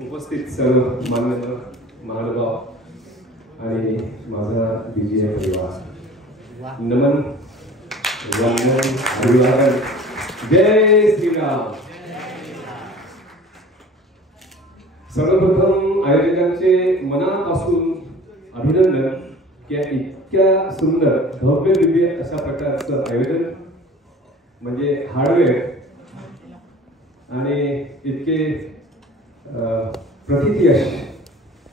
उपस्थित सर्व मान्यवर महानुभाव आणि माझा बीजीआय परिवार, नमन, वंदन, अभिवादन, जय श्रीराम. सर्वप्रथम आयोजकांचे मनापासून अभिनंदन की इतक्या सुंदर भव्य दिव्य अशा प्रकारचं आयोजन म्हणजे हार्डवेअर आणि इतके प्रतियश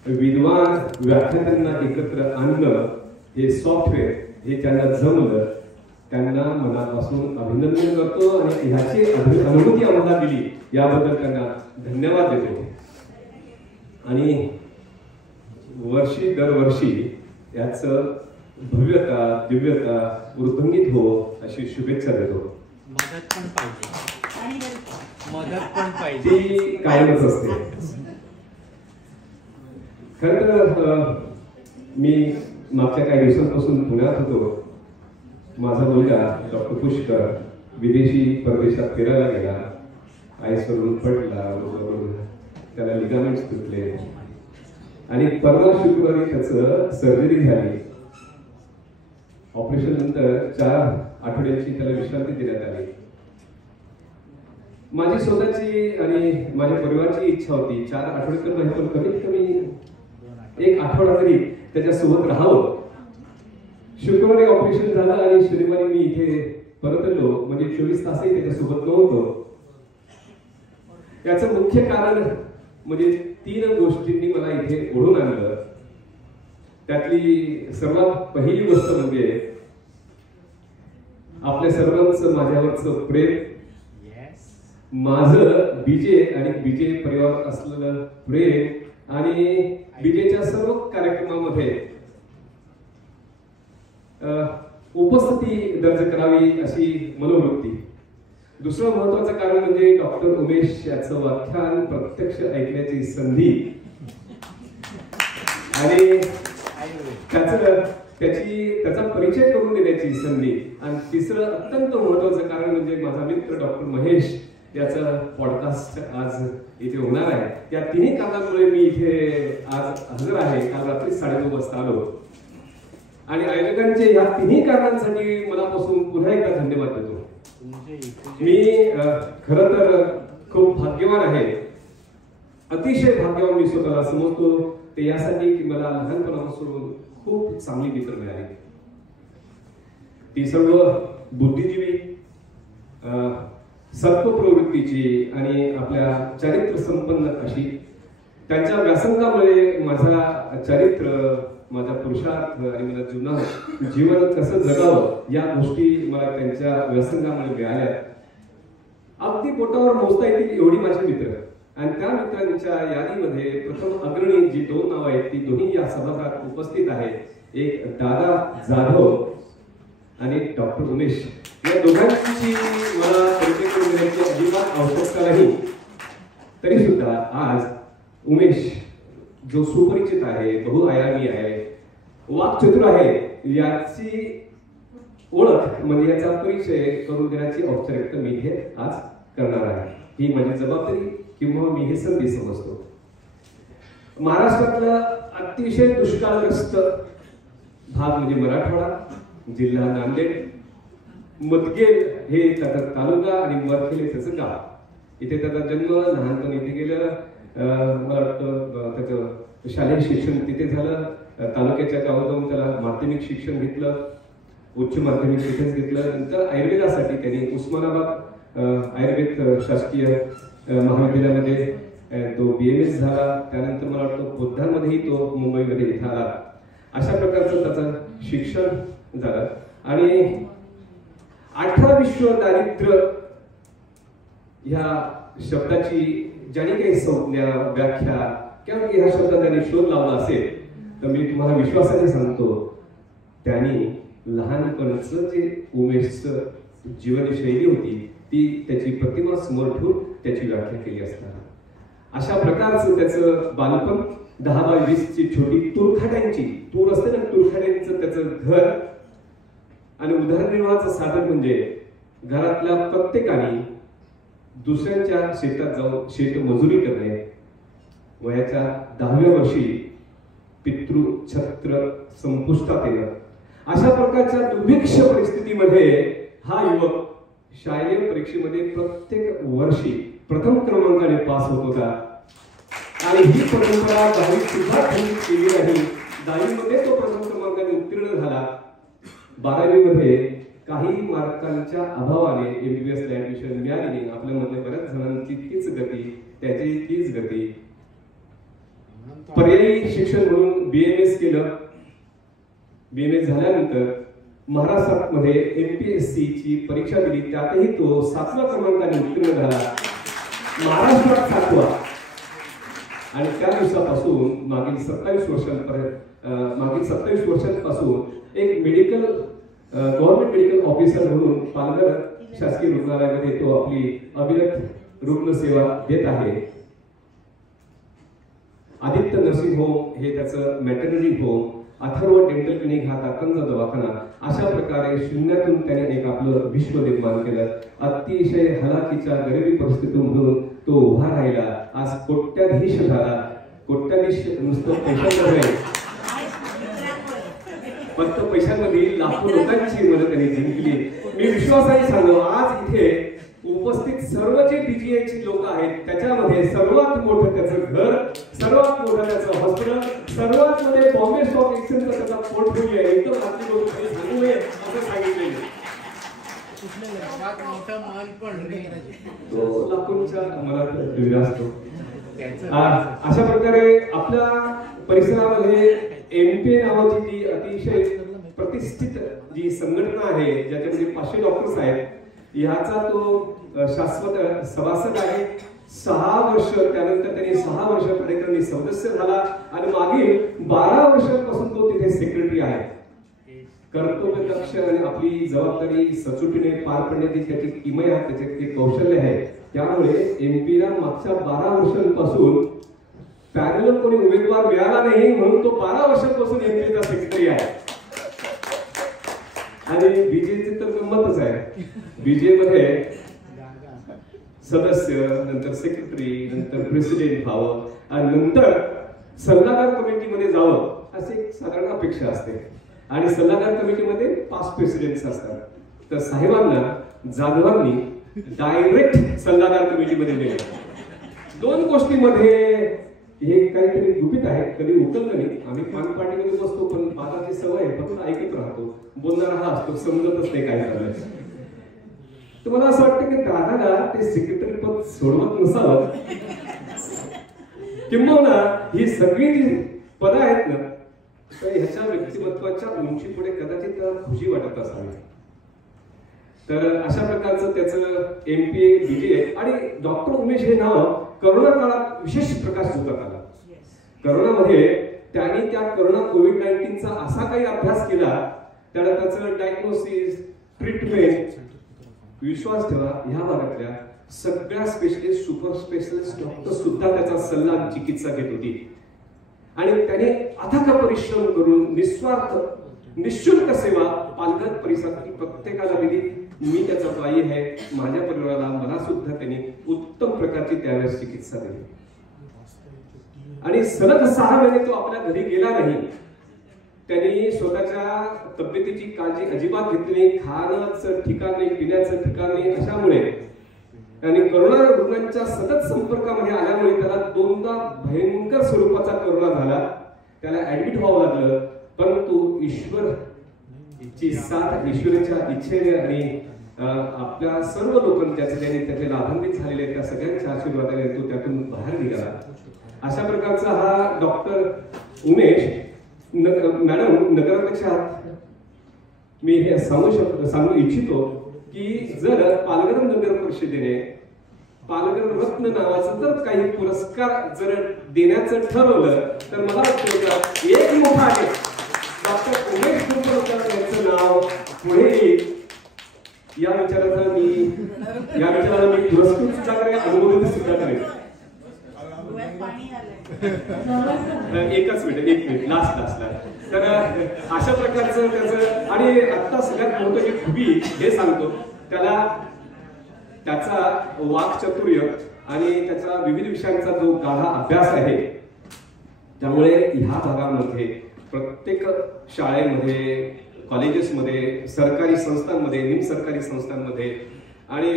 विद्वान व्याख्यात्यांना एकत्र आणणं हे सॉफ्टवेअर हे त्यांना जमलं, त्यांना मनापासून अभिनंदन करतो आणि ह्याची अनुभूती आम्हाला दिली याबद्दल त्यांना धन्यवाद देतो. आणि वर्षी दरवर्षी याचं भव्यता दिव्यता वृद्धिंगित हो अशी शुभेच्छा देतो. मदत पण पाहिजे ती कायमच असते. खरं तर मी मागच्या काही दिवसांपासून पुण्यात होतो. माझा मुलगा डॉक्टर पुष्कर विदेशी परदेशात फिरायला गेला. आईसवरून पडला, त्याला लिगामेंट्स तुटले आणि परवा शुक्रवारी त्याचं सर्जरी झाली. ऑपरेशन नंतर 4 आठवड्यांची त्याला विश्रांती देण्यात आली. माझी स्वतःची आणि माझ्या परिवाराची इच्छा होती 4 आठवडे तर नाही पण कमीत कमी 1 आठवडा तरी त्याच्यासोबत राहावं. शुक्रवारी ऑपरेशन झालं आणि शनिवारी मी इथे परतलो, म्हणजे 24 तासही त्याच्यासोबत नव्हतो. याचं मुख्य कारण म्हणजे 3 गोष्टींनी मला इथे ओढून आणलं. त्यातली सर्वात पहिली गोष्ट म्हणजे आपल्या सर्वांचं माझ्यावरचं प्रेम, माझं बीजे आणि बीजे परिवार असलेलं प्रेम आणि बीजेच्या सर्व कार्यक्रमामध्ये उपस्थिती दर्ज करावी अशी मनोवृत्ती. दुसरं महत्वाचं कारण म्हणजे डॉक्टर उमेश याचं व्याख्यान प्रत्यक्ष ऐकण्याची संधी आणि त्याचा परिचय करून देण्याची संधी. आणि तिसरं अत्यंत महत्वाचं कारण म्हणजे माझा मित्र डॉक्टर महेश याचा पॉडकास्ट आज इथे होणार आहे. या तिन्ही कारणांमुळे मी इथे आज हजर आहे. काल रात्री 9:30 वाजता आलो आणि आयोजकांचे या तिन्ही कारणांसाठी मनापासून पुन्हा एकदा धन्यवाद देतो. मी खरं तर खूप भाग्यवान आहे, अतिशय भाग्यवान मी स्वतःला समजतो. ते यासाठी की मला लहानपणापासून खूप चांगली मित्र मिळाली. ती सर्व बुद्धिजीवी, सत्प्रवृत्तीची आणि आपल्या चारित्र्य संपन्न अशी. त्यांच्या व्यासंगामुळे माझा चरित्र, माझा पुरुषार्थ आणि माझ्या जीवन कसं जगावं या गोष्टी मला त्यांच्या व्यासंगामुळे मिळाल्या. अगदी पोटावर मोजता येतील एवढी माझे मित्र. आणि त्या मित्रांच्या यादीमध्ये प्रथम अग्रणी जी 2 नावं आहेत ती दोन्ही या सभागृहात उपस्थित आहेत. एक दादा जाधव आणि डॉक्टर उमेश. या दोघांची मला परिचय करून देण्याची अजिबात आवश्यकता नाही. तरी सुद्धा आज उमेश जो सुपरिचित आहे, बहुआयामी आहे, वाक्चतुर आहे, याची ओळख म्हणजे याचा परिचय करून देण्याची औपचारिकता मी इथे आज करणार आहे. ही माझी जबाबदारी किंवा मी हे संधी समजतो. महाराष्ट्रातला अतिशय दुष्काळग्रस्त भाग म्हणजे मराठवाडा, जिल्हा नांदेड, मदगेल हे त्याचा तालुका आणि मरखेल हे त्याचं गाव. इथे त्याचा जन्म, लहानपण इथे गेलं. मला वाटतं त्याचं शालेय शिक्षण तिथे झालं. तालुक्याच्या गावात जाऊन त्याला माध्यमिक शिक्षण घेतलं, उच्च माध्यमिक तिथेच घेतलं. नंतर आयुर्वेदासाठी त्यांनी उस्मानाबाद आयुर्वेद शासकीय महाविद्यालयामध्ये तो BMS झाला. त्यानंतर मला वाटतं बुद्धांमध्येही तो मुंबईमध्ये इथं आला. अशा प्रकारचं त्याचं शिक्षण झालं. आणि 18 विश्व दारिद्र्य ह्या शब्दाची ज्याने काही संज्ञा, व्याख्या किंवा ह्या शब्दाचा ज्याने शोध लावला असेल तर मी तुम्हाला विश्वासाने सांगतो त्यांनी लहानपणाचं जे उमेशचं जीवनशैली होती ती त्याची प्रतिमा समोर ठेवून त्याची व्याख्या केली असणार. अशा प्रकारचं त्याचं बालपण 10 बाय 20 ची छोटी तुरखाट्यांची तूर असते ना, तुरखाट्यांचं त्याचं घर आणि उदरनिर्वाहाचं साधन म्हणजे घरातल्या प्रत्येकाने दुसऱ्यांच्या शेतात जाऊन शेत मजुरी करणे, वयाच्या 10व्या वर्षी पितृछत्र संपुष्टात येणं, अशा प्रकारच्या दुर्भिक्ष परिस्थितीमध्ये हा युवक शालेय परीक्षेमध्ये प्रत्येक वर्षी प्रथम क्रमांकाने पास होत होता. आणि ही परंपरा 10वीत सुद्धा खंडित केली नाही. 10वीमध्ये तो प्रथम क्रमांकाने उत्तीर्ण झाला. 12वीमध्ये काही मार्कांच्या अभावाने MBBS ला ऍडमिशन मिळाली नाही. आपल्यामधल्या बऱ्याच जणांची तीच गती, त्याची तीच गती. पर्यायी शिक्षण म्हणून BMS केलं. BMS झाल्यानंतर महाराष्ट्रामध्ये MPSC ची परीक्षा दिली, त्यातही तो 7व्या क्रमांकाने उत्तीर्ण झाला. महाराष्ट्रात 7वा. आणि त्या दिवसापासून मागील 27 वर्षांपासून एक मेडिकल गव्हर्नमेंट मेडिकल ऑफिसर म्हणून पालघर शासकीय रुग्णालयामध्ये तो आपली अविरत रुग्णसेवा देत आहे. आदित्य नर्सिंग होम हे त्याचं maternity home, Atharva dental clinic हा दातांचा दवाखाना, अशा प्रकारे शून्यातून त्याने एक आपलं विश्व निर्माण केलं. अतिशय हलाखीच्या गरिबी परिस्थितीतून तो उभा राहिला. आज कोट्याधीश झाला. कोट्याधीश नुसतं पैशांमध्ये, फक्त पैशांमध्ये लाखो लोकांची मदत त्यांनी जिंकली. मी विश्वासाने सांगतो, आज इथे उपस्थित सर्व जे BGH लोक आहेत त्याच्यामध्ये सर्वात मोठं त्याचं घर, सर्वात मोठं त्याचं हॉस्पिटल, सर्वात मध्ये बॉम्बे स्टॉक एक्सचेंजचा त्याचा पोर्टफोलिओ आहे. एकदम आपली लोक सांगू नये असं सांगितलेलं. तो लाखोंच्या मनात विराजतो. अशा प्रकारे आपल्या परिसरामध्ये MPA नावाची जी अतिशय प्रतिष्ठित जी संघटना आहे, ज्याच्यामध्ये 500 डॉक्टर्स आहेत, ह्याचा तो शाश्वत सभासद आहे. 6 वर्ष, त्यानंतर त्यांनी 6 वर्ष कार्यक्रमी सदस्य झाला आणि मागील 12 वर्षांपासून तो तिथे सेक्रेटरी आहे. कर्तव्यदक्ष आणि आपली जबाबदारी सचोटीने पार पाडण्याची त्याची किमया, त्याचे कौशल्य आहे. त्यामुळे MP ला मागच्या 12 वर्षांपासून पॅनल कोणी उमेदवार मिळाला नाही, म्हणून तो 12 वर्षांपासून MP चा सेक्रेटरी आहे. आणि BJची तर गंमतच आहे. BJ मध्ये सदस्य, नंतर सेक्रेटरी, नंतर प्रेसिडेंट व्हावं आणि नंतर सल्लागार कमिटीमध्ये जावं अशी एक साधारण अपेक्षा असते. आणि सल्लागार कमिटीमध्ये 5 प्रेसिडेंट्स असतात. तर साहेबांना जाधवांनी डायरेक्ट सल्लागार कमिटीमध्ये दिले. 2 गोष्टीमध्ये हे काहीतरी गुपित आहे, कधी उकललं नाही. आम्ही पान पार्टीमध्ये बसतो, पण बाबाची सवय आहे, फक्त ऐकत राहतो. बोलणारा हा असतो, समजतच नाही काय झालं. तर मला असं वाटतं की दादाला ते सेक्रेटरी पद सोडवत नसावं, किंबहुना ही सगळी जी पदं आहेत ना, तर ह्याच्या व्यक्तिमत्वाच्या उंची पुढे कदाचित खुशी वाटत असावी. तर अशा प्रकारचं त्याचं MPA BJ आणि डॉक्टर उमेश हे नाव करोना काळात विशेष प्रकाश झोतात आला. करोनामध्ये त्यांनी त्या कोविड-19चा असा काही अभ्यास केला, त्याचं डायग्नोसिस, ट्रीटमेंट, विश्वास ठेवा ह्या भागातल्या सगळ्या स्पेशलिस्ट, सुपर स्पेशलिस्ट डॉक्टर सुद्धा त्याचा सल्ला चिकित्सा घेत होती. आणि त्याने अथक परिश्रम करून निस्वार्थ निशुल्क सेवा पालघर परिसरातील प्रत्येकाला दिली. मी त्याचा पायी आहे. माझ्या परिवाराला, मला सुद्धा त्यांनी उत्तम प्रकारची त्यावेळेस चिकित्सा दिली. आणि सलग 6 महिने तो आपल्या घरी गेला नाही. त्यांनी स्वतःच्या तब्येतीची काळजी अजिबात घेतली नाही. खाण्याचं ठिकाण नाही, पिण्याचं ठिकाण नाही. अशामुळे आणि करोना रुग्णांच्या सतत संपर्कामध्ये आल्यामुळे त्याला 2दा भयंकर स्वरूपाचा करोना झाला. त्याला ऍडमिट व्हावं लागलं. परंतु ईश्वरची साथ, ईश्वराच्या इच्छेने आणि आपल्या सर्व लोकांच्या त्याचे लाभान्वित झालेले त्या सगळ्यांच्या आशीर्वादाने तो त्यातून बाहेर निघाला. अशा प्रकारचा हा डॉक्टर उमेश मॅडम नगराध्यक्ष आहात. मी हे सांगू इच्छितो की जर पालघर नगर परिषदेने पालघर रत्न नावाचं जर काही पुरस्कार जर देण्याचं ठरवलं, तर मला वाटतं एक मोठा आहे डॉक्टर उमेश कुलकर्णी यांचं नाव पुढे येईल. या विचाराला मी पुरस्कृत सुद्धा करेन, अनुमोदित सुद्धा करेन. एकच मिनिट लास्टला. तर अशा प्रकारचं त्याचं आणि आता सगळ्यात मोठं जे खुबी हे सांगतो, त्याचा वाक्चातुर्य आणि त्याचा विविध विषयांचा जो गाढा अभ्यास आहे त्यामुळे ह्या भागामध्ये प्रत्येक शाळेमध्ये, कॉलेजेसमध्ये, सरकारी संस्थांमध्ये, निमसरकारी संस्थांमध्ये आणि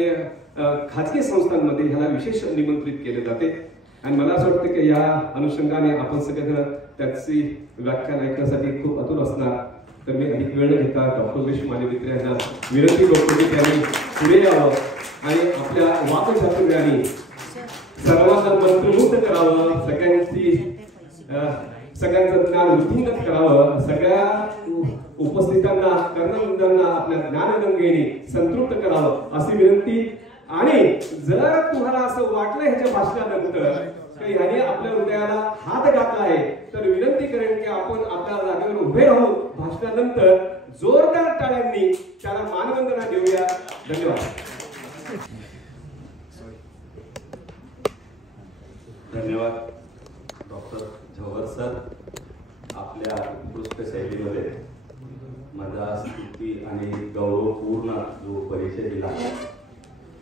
खाजगी संस्थांमध्ये ह्याला विशेष निमंत्रित केले जाते. आणि मला असं वाटतं की या अनुषंगाने आपण सगळेजण त्याची व्याख्यान ऐकण्यासाठी खूप आतुर असणार. तर मी अधिक वेळ न घेता डॉक्टर उमेश मानेवित्रे यांना विनंती करतो की त्यांनी पुढे यावं आणि आपल्या वाकचातुर्याने सर्वांना मंत्रमुग्ध करावं, सगळ्यांचं ज्ञान वृद्धिंगत करावं, सगळ्या उपस्थितांना कर्णवृंदांना आपल्या ज्ञानगंगेने संतृप्त करावं अशी विनंती. आणि जर तुम्हाला असं वाटलं ह्याच्या भाषणानंतर की ह्याने आपल्या हृदयाला हात घातला आहे, तर विनंती करेन की आपण आपल्या जागेवर उभे राहू. भाषणानंतर जोरदार टाळ्यांनी त्याला मानवंदना देऊया. धन्यवाद. धन्यवाद डॉक्टर झंवर सर. आपल्या उत्कृष्ट शैलीमध्ये माझा स्तुती आणि गौरवपूर्ण जो परिचय दिला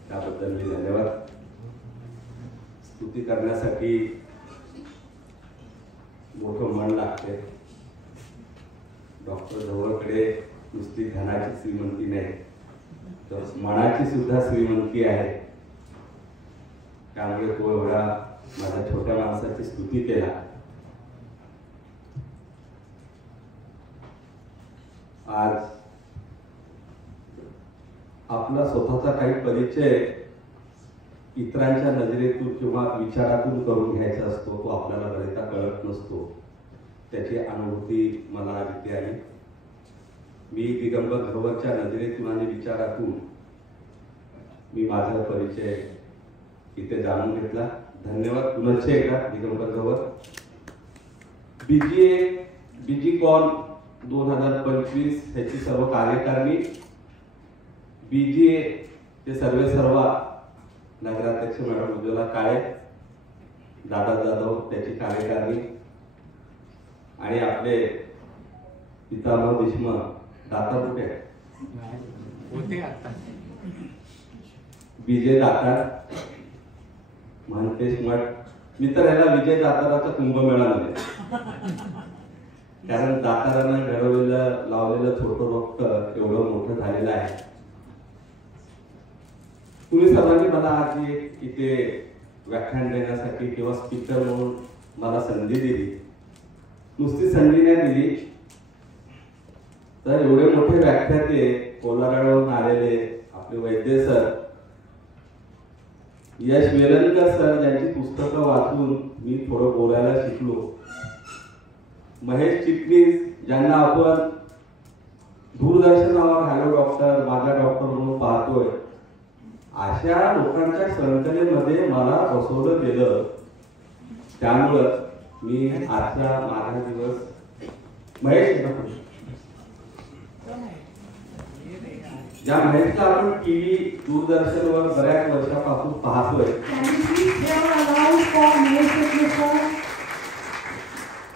त्याबद्दल मी धन्यवाद. स्तुती करण्यासाठी मोठं मन लागते. डॉक्टर झंवरकडे नुसती धनाची श्रीमंती नाही तर मनाची सुद्धा श्रीमंती आहे. त्यामुळे तो एवढा माझ्या छोट्या माणसाची स्तुती केला. आज आपला स्वतःचा काही परिचय इतरांच्या नजरेतून किंवा विचारातून करून घ्यायचा असतो, तो आपल्याला बरेचदा कळत नसतो. त्याची अनुभूती मला इथे आली. मी दिगंबर झंवरच्या नजरेतून आणि विचारातून मी माझा परिचय इथे जाणून घेतला. धन्यवाद पुनश्च एकदा दिगंबर झंवर. बीजीकॉन 2025 ह्याची सर्व कार्यकारिणी, BGA ते सर्वेसर्वा नगराध्यक्ष मॅडम उज्ज्वला काळे, दादा जाधव त्याची कार्यकारिणी आणि आपले पितामह भीष्म दाता कुठे होते आता, विजय दातार, महंतेश मठ. मी तर याला विजय दाताराचा कुंभमेळा मध्ये, कारण दातारानं घडवलेलं लावलेलं छोटं रोपट एवढं मोठं झालेलं आहे. तुम्ही सर्वांनी मला आज इथे व्याख्यान देण्यासाठी किंवा स्पीकर म्हणून मला संधी दिली. नुसती संधी नाही दिली तर एवढे मोठे व्याख्याते कोलाराडवरून आलेले आपले वैद्य सर, यश वेलणकर सर ज्यांची पुस्तकं वाचून मी थोडं बोलायला शिकलो, महेश चिटणीस ज्यांना आपण दूरदर्शनावर हॅलो डॉक्टर, माझा डॉक्टर म्हणून पाहतोय, अशा लोकांच्या संकलेमध्ये मला बसवलं गेलं. त्यामुळं मी आजचा माझा दिवस महेश, ज्या महेशला आपण टीव्ही दूरदर्शनवर बऱ्याच वर्षापासून पाहतोय,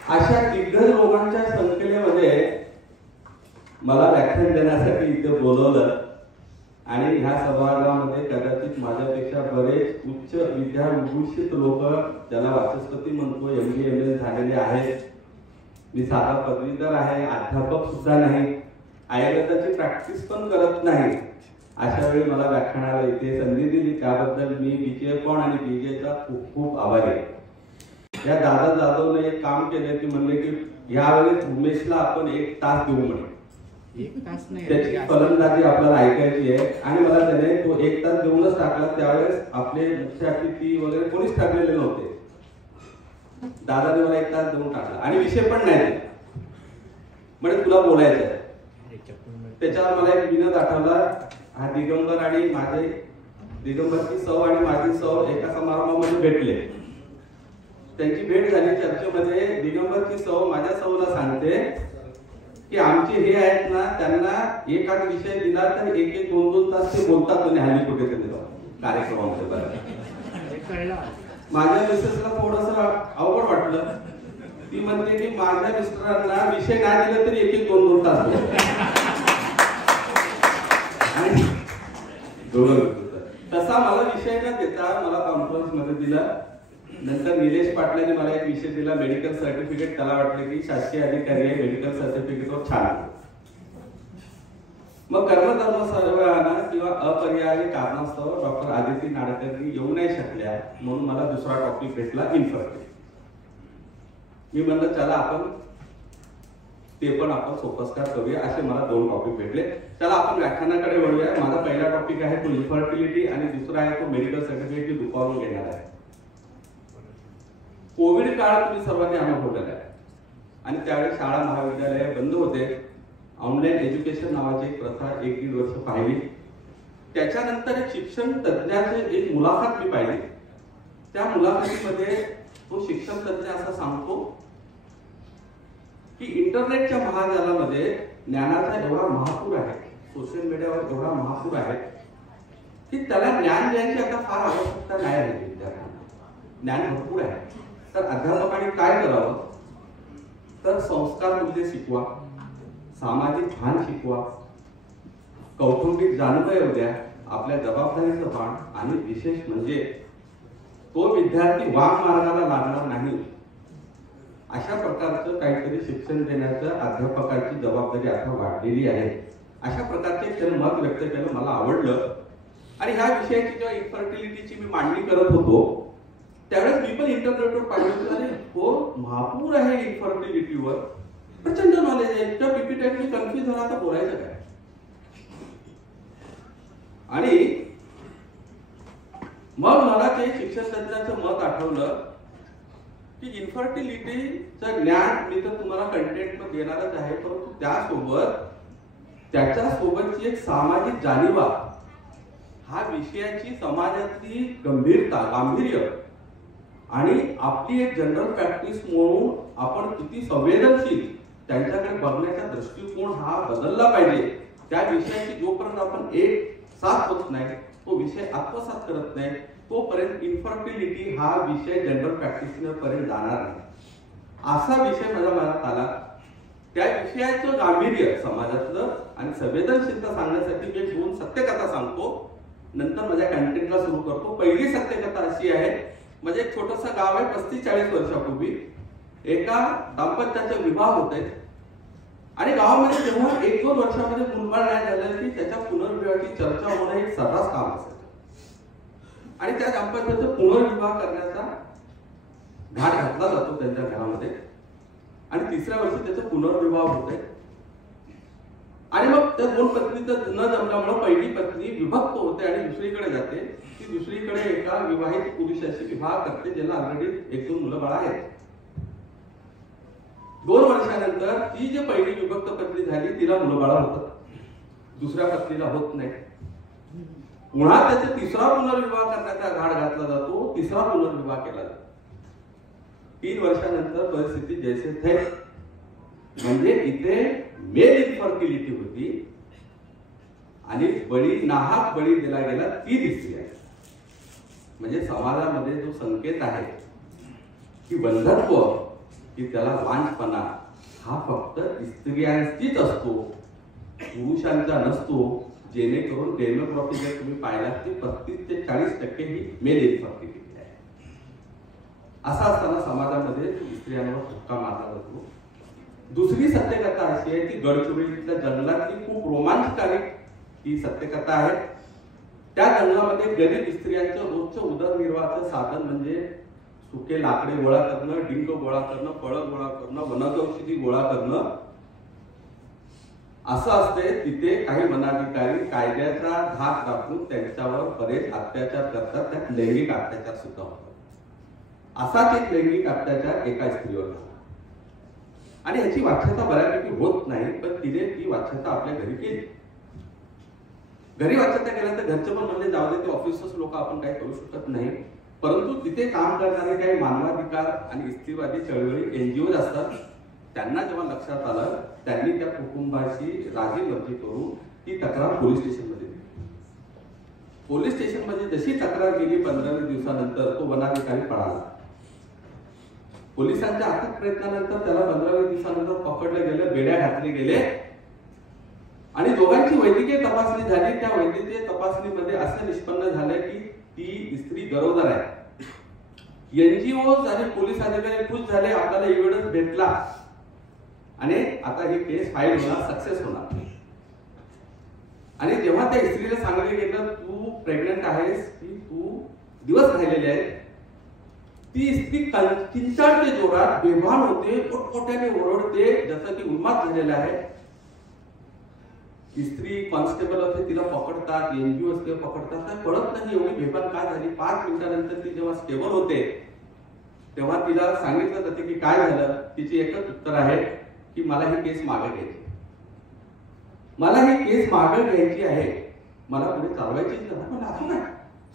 अशा दिग्गज लोकांच्या संकलेमध्ये मला व्याख्यान देण्यासाठी इथे बोलवलं. आणि ह्या सभागृहामध्ये कदाचित माझ्यापेक्षा बरेच उच्च विद्याविभूषित लोक, ज्याला वाचस्पती म्हणतो, MD ML झालेले आहेत. मी साधा पदवीधर आहे, अध्यापक सुद्धा नाही, आयुर्वेदाची प्रॅक्टिस पण करत नाही. अशा वेळी मला व्याख्यानाला इथे संधी दिली, त्याबद्दल मी बीजेकॉन आणि BGAचा खूप खूप आभारी आहे. या दादा जाधवने एक काम केले, की म्हणले की यावेळेस उमेशला आपण 1 तास देऊ म्हणे. 1 तास नाही, त्याची फलंदाजी आपल्याला ऐकायची आहे. आणि मला त्याने तो 1 तास देऊनच टाकला. त्यावेळेस आपले मुख्य अतिथी वगैरे कोणीच ठरलेले नव्हते. दादाने मला 1 तास देऊन टाकला आणि विषय पण नाही म्हणजे तुला बोलायचं आहे. त्याच्यावर मला एक विनोद आठवला. हा दिगंबर आणि माझे, दिगंबरची सौ आणि माझी सौ एका समारंभामध्ये भेटले. त्यांची भेट झाली चर्चेमध्ये. दिगंबरची सौ माझ्या सौला सांगते की आमचे हे आहेत ना, त्यांना एखादा विषय दिला तर 1-2 तास ते बोलतात आणि हल्ली कुठे कार्यक्रमामध्ये. बरं, माझ्या मिसेसला थोडस अवघड वाटलं. ती म्हणते की माझ्या मिस्टरांना विषय नाही दिला तरी 1-2 तास आणि तसा मला विषय न देता मला कॉन्फरन्स मध्ये दिला. नंतर निलेश पाटलांनी मला एक विषय दिला मेडिकल सर्टिफिकेट. त्याला वाटलं की शासकीय अधिकारी आहे, मेडिकल सर्टिफिकेटवर छान. मग कर्मधर्म सर्वांना किंवा अपरिहार्य कारणास्तव डॉक्टर आदिती नाडकर्णी येऊ नाही शकल्या, म्हणून मला दुसरा टॉपिक भेटला इन्फर्टिलिटी. मी म्हणलं चला आपण ते पण आपण सोपस्कार करूया. असे मला 2 टॉपिक भेटले. चला आपण व्याख्यानाकडे वळूया. माझा पहिला टॉपिक आहे तो इन्फर्टिलिटी आणि दुसरा आहे तो मेडिकल सर्टिफिकेट दुपारून घेणार आहे. कोविड काळ तुम्ही सर्वांनी अनुभवलेला आहे आणि त्यावेळी शाळा महाविद्यालय बंद होते. ऑनलाईन एज्युकेशन नावाची एक प्रथा 1-1.5 वर्ष पाहिली. त्याच्यानंतर एक शिक्षण तज्ञाची एक मुलाखत मी पाहिली. त्या मुलाखतीमध्ये तो शिक्षण तज्ञ असा सांगतो की इंटरनेटच्या महाजालामध्ये ज्ञानाचा एवढा महापूर आहे, सोशल मीडियावर एवढा महापूर आहे की त्याला ज्ञान द्यायची आता फार आवश्यकता नाही राहिली. विद्यार्थ्यांना ज्ञान भरपूर आहे. तर अध्यापकांनी काय करावं तर संस्कार मूल्य शिकवा, सामाजिक भान शिकवा, कौटुंबिक जाणीव येऊ द्या, आपल्या जबाबदारीचं भान, आणि विशेष म्हणजे तो विद्यार्थी वाम मार्गाला लागणार नाही अशा प्रकारचं काहीतरी शिक्षण देण्याचं अध्यापकाची जबाबदारी आता वाढलेली आहे. अशा प्रकारचे त्यांनी मत व्यक्त केलं, मला आवडलं. आणि ह्या विषयाची जेव्हा इन्फर्टिलिटीची मी मांडणी करत होतो त्यावेळेस मी पण इंटरनेटवर पाहिलं अरे हो महापूर आहे इन्फर्टिलिटीवर, प्रचंड नॉलेज आहे. त्या पीपीटी कन्फ्युज झाला, आता बोलायचं काय. आणि मग मला ते शिक्षण तज्ञाचं मत आठवलं की इन्फर्टिलिटीचं ज्ञान मी तर तुम्हाला कंटेंट मध्ये देणारच आहे, परंतु त्यासोबत त्याच्यासोबतची एक सामाजिक जाणीवा, हा विषयाची समाजातली गंभीरता, गांभीर्य आणि आपली एक जनरल प्रॅक्टिस म्हणून आपण किती संवेदनशील त्यांच्याकडे बघण्याचा दृष्टिकोन हा बदलला पाहिजे. त्या विषयाची जोपर्यंत आपण एक साथ होत नाही, तो विषय आत्मसात करत नाही, तोपर्यंत इन्फर्टिलिटी हा विषय जनरल प्रॅक्टिशनर पर्यंत जाणार नाही. असा विषय माझ्या मनात आला. त्या विषयाचं गांभीर्य समाजातलं आणि संवेदनशीलता सांगण्यासाठी मी 2 सत्यकथा सांगतो, नंतर माझ्या कंटेंटला सुरू करतो. पहिली सत्यकथा अशी आहे, म्हणजे एक छोटंसं गाव आहे, 35-40 वर्षापूर्वी एका दाम्पत्याचे विवाह होते आणि गावामध्ये जेव्हा 1-2 वर्षामध्ये मुलबाळ नाही झालं की त्याच्या पुनर्विवाहाची चर्चा होणं एक सर्रास काम असेल आणि त्या दाम्पत्याचा पुनर्विवाह करण्याचा घाट घातला जातो त्यांच्या घरामध्ये आणि 3ऱ्या वर्षी त्याचा पुनर्विवाह होते. आणि मग त्या 2 पत्नीचं न जमल्यामुळे पहिली पत्नी विभक्त होते आणि दुसरीकडे जाते. ती दुसरीकडे एका विवाहित पुरुषाशी विवाह करते ज्याला ऑलरेडी 1-2 मुलं बाळ आहेत. 2 वर्षानंतर ती जी पहिली विभक्त पत्नी झाली तिला मुलं बाळ होतं, दुसऱ्या पत्नीला होत नाही. पुन्हा त्याचा 3रा पुनर्विवाह करण्याचा घाट घातला जातो, 3रा पुनर्विवाह केला जातो. 3 वर्षानंतर परिस्थिती जैसे थे, म्हणजे इथे मेल इन्फर्टिलिटी होती आणि बळी नाहक बळी दिला गेला ती दिसली आहे. म्हणजे समाजामध्ये जो संकेत आहे की बंधत्व, की त्याला वांझपणा हा फक्त स्त्रियांचीच असतो, पुरुषांचा नसतो. जेणेकरून डेमोग्राफी जर तुम्ही पाहिलात की 35 ते 40% ही मेल इन्फर्टिलिटी आहे. असा असताना समाजामध्ये स्त्रियांवर धक्का मारला जातो. दुसरी सत्यकथा अशी आहे की गडचिरोलीतल्या जंगलातली खूप रोमांचकारी ही सत्यकथा आहे. त्या जंगलामध्ये गरीब स्त्रियांचं रोजचं उदरनिर्वाहाचं साधन म्हणजे सुके लाकडे गोळा करणं, डिंक गोळा करणं, फळं गोळा करणं, वनौषधी गोळा करणं असं असते. तिथे काही वनाधिकारी कायद्याचा धाक दाखवून त्यांच्यावर बरेच अत्याचार करतात, त्यात लैंगिक अत्याचार सुद्धा होतात. असाच एक लैंगिक अत्याचार एका स्त्रीवर झाला आणि ह्याची वाच्यता बऱ्यापैकी होत नाही, पण तिने ती वाच्यता आपल्या घरी केली. घरी वाच्यता केल्यानंतर घरचे पण म्हणजे जाऊ दे, ते ऑफिसच लोक आपण काही करू शकत नाही. परंतु तिथे काम करणारे काही मानवाधिकार आणि स्त्रीवादी चळवळी NGOज असतात. त्यांना जेव्हा लक्षात आलं त्यांनी त्या कुटुंबाशी राजीमर्जी करून ती तक्रार पोलीस स्टेशनमध्ये दिली. पोलीस स्टेशनमध्ये जशी तक्रार गेली 15 दिवसानंतर तो वनाधिकारी पळाला. पोलिसांच्या अथक प्रयत्नानंतर त्याला 15 दिवसानंतर पकडले गेले, बेड्या घातले गेले आणि दोघांची वैद्यकीय तपासणी झाली. त्या वैद्यकीय तपासणीमध्ये असं निष्पन्न झालं की ती स्त्री गरोदर आहे. NGO आणि पोलीस अधिकारी खुश झाले, आपल्याला एव्हिडन्स भेटला आणि आता ही केस फाईल होणार, सक्सेस होणार. आणि जेव्हा त्या स्त्रीला सांगितलं गेलं तू प्रेग्नंट आहेस की तू दिवस राहिलेले आहेत, ती स्त्री किंचाळते, जोरात बेभान होते, मोठमोठ्याने ओरडते, जसं की उन्माद झालेला आहे. स्त्री कॉन्स्टेबल असते, तिला पकडतात, NGO असते पकडतात, काय कळत नाही एवढी बेभान का झाली. 5 मिनिटानंतर ती जेव्हा स्टेबल होते तेव्हा तिला सांगितलं जाते की काय झालं. तिची एकच उत्तर आहे की मला ही केस मागे घ्यायची, मला ही केस मागे घ्यायची आहे, मला पुढे चालवायचीच नाही. पण असं नाही,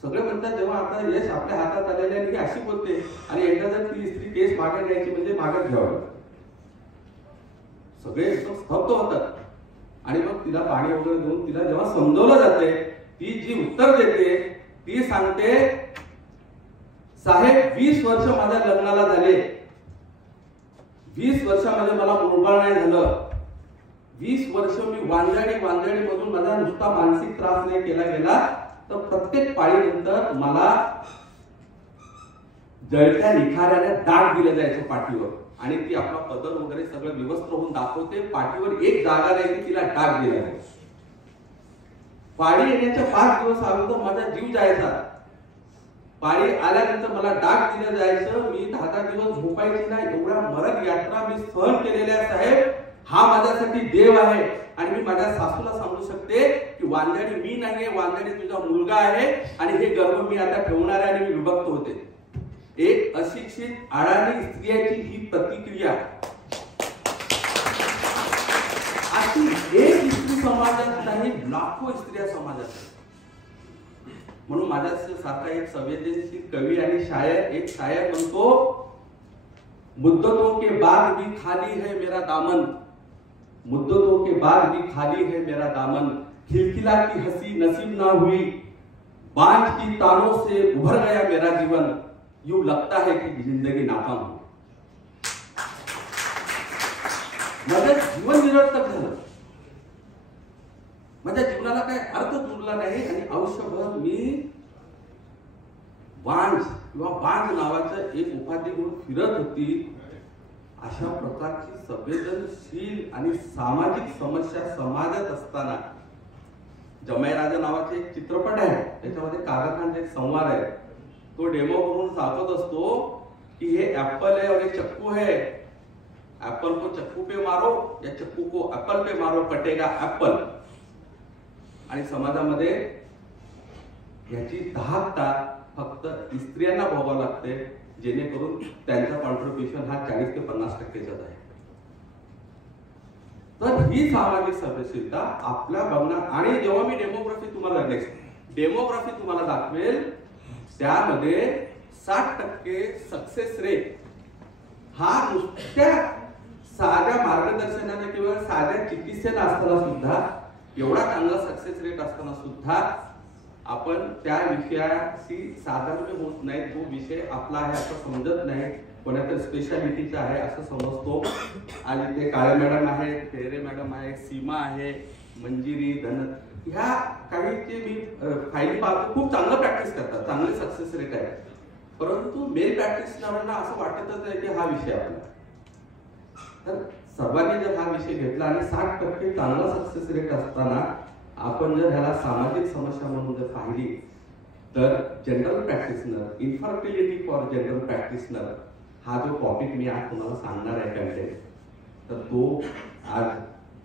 सगळे म्हणतात जेव्हा आता यश आपल्या हातात आलेले आहे, ही अशी बोलते आणि एकदा जर ती स्त्री केस मागे घ्यायची म्हणजे मागे घ्यावं, सगळे एकदम स्तब्ध होतात. आणि मग तिला पाणी वगैरे देऊन तिला जेव्हा समजवलं जाते, ती जी उत्तर देते ती सांगते, साहेब 20 वर्ष माझ्या लग्नाला झाले, 20 वर्षामध्ये मला मुलबाळ नाही झालं, 20 वर्ष मी वांजाडी मधून माझा नुसता मानसिक त्रास नाही केला गेला, तर प्रत्येक पाळीनंतर मला जळत्या निखाऱ्याने डाग दिलं जायचं पाठीवर, आणि ती आपला पदर वगैरे सगळं विवस्त्र होऊन दाखवते, पाठीवर एक जागा नाही की तिला डाग दिला नाही. पाळी येण्याच्या 5 दिवस अगोदर माझा जीव जायचा, पाळी आल्यानंतर मला डाग दिलं जायचं, मी 10 दिवस झोपायची नाही, एवढ्या मरण यात्रा मी सहन केलेल्या साहेब, हा माझ्यासाठी देव आहे. आणि मी माझ्या सासूला सांगू शकते की वांजाडी मी नाहीये, वांजाडी तुझा मुलगा आहे, आणि हे गर्भ मी आता ठेवणार आहे. आणि मी विभक्त होते. एक अशिक्षित अडाणी स्त्रियाची ही प्रतिक्रिया, अशी एक स्त्री समाजात नाही, लाखो स्त्रिया समाजात. म्हणून माझ्यासारखा एक संवेदनशील कवी आणि शायर, एक शायर म्हणतो, मुद्दतों के बाद भी खाली है मेरा दामन, मुद्दतों के बाद भी खाली है मेरा दामन, खिलखिला की हंसी नसीब ना हुई, बांझ की तानों से उभर गया मेरा जीवन, यूं लगता है कि जिंदगी नाकाम हो. माझं जीवन निरर्थक झालं, माझ्या जीवनाला काही अर्थ उरला नाही, आणि आयुष्यभर मी बांझ किंवा बांझ नावाचं एक उपाधी घेऊन फिरत होती. अशा प्रकारची संवेदनशील आणि सामाजिक समस्या समाजात असताना, जमाई राजा नावाचे एक चित्रपट आहे, त्याच्यामध्ये कादरखानचा एक संवाद आहे, तो डेमो करून सांगत असतो कि ये एप्पल है और ये चक्कू है, एप्पल को चक्कू पे मारो या चक्कू को एप्पल पे मारो, कटेगा एप्पल. आणि समाजामध्ये याची दाहकता फक्त स्त्रियांना भोगावं लागते, जेणेकरून त्यांचा कॉन्ट्रीब्युशन हा 40 ते 50% आहे. तर ही सामाजिक संवेदनशीलता आपल्या बघणार. आणि जेव्हा मी डेमोग्राफी तुम्हाला दाखवेल, त्यामध्ये 60% सक्सेस रेट हा नुसत्या साध्या मार्गदर्शनाने किंवा साध्या चिकित्सेने असताना सुद्धा, एवढा चांगला सक्सेस रेट असताना सुद्धा आपण त्या विषयाशी साधारण होत नाही. तो विषय आपला आहे असं समजत नाही, कोणाच्या स्पेशालिटीचा आहे असं समजतो. आणि इथे काळे मॅडम आहेत, फेरे मॅडम आहे, सीमा आहे, मंजिरी, धन, ह्या काहीचे मी फायली पाहतो, खूप चांगलं प्रॅक्टिस करतात, चांगले सक्सेस रेट आहे. परंतु मेल प्रॅक्टिशनरना असं वाटतच नाही की हा विषय आपला. तर सर्वांनी जर हा विषय घेतला आणि 60% चांगला सक्सेस रेट असताना आपण जर ह्याला सामाजिक समस्या म्हणून जर पाहिली, तर general practitioner, infertility for general practitioner हा जो टॉपिक मी आज तुम्हाला सांगणार आहे कंटेंट, तर तो आज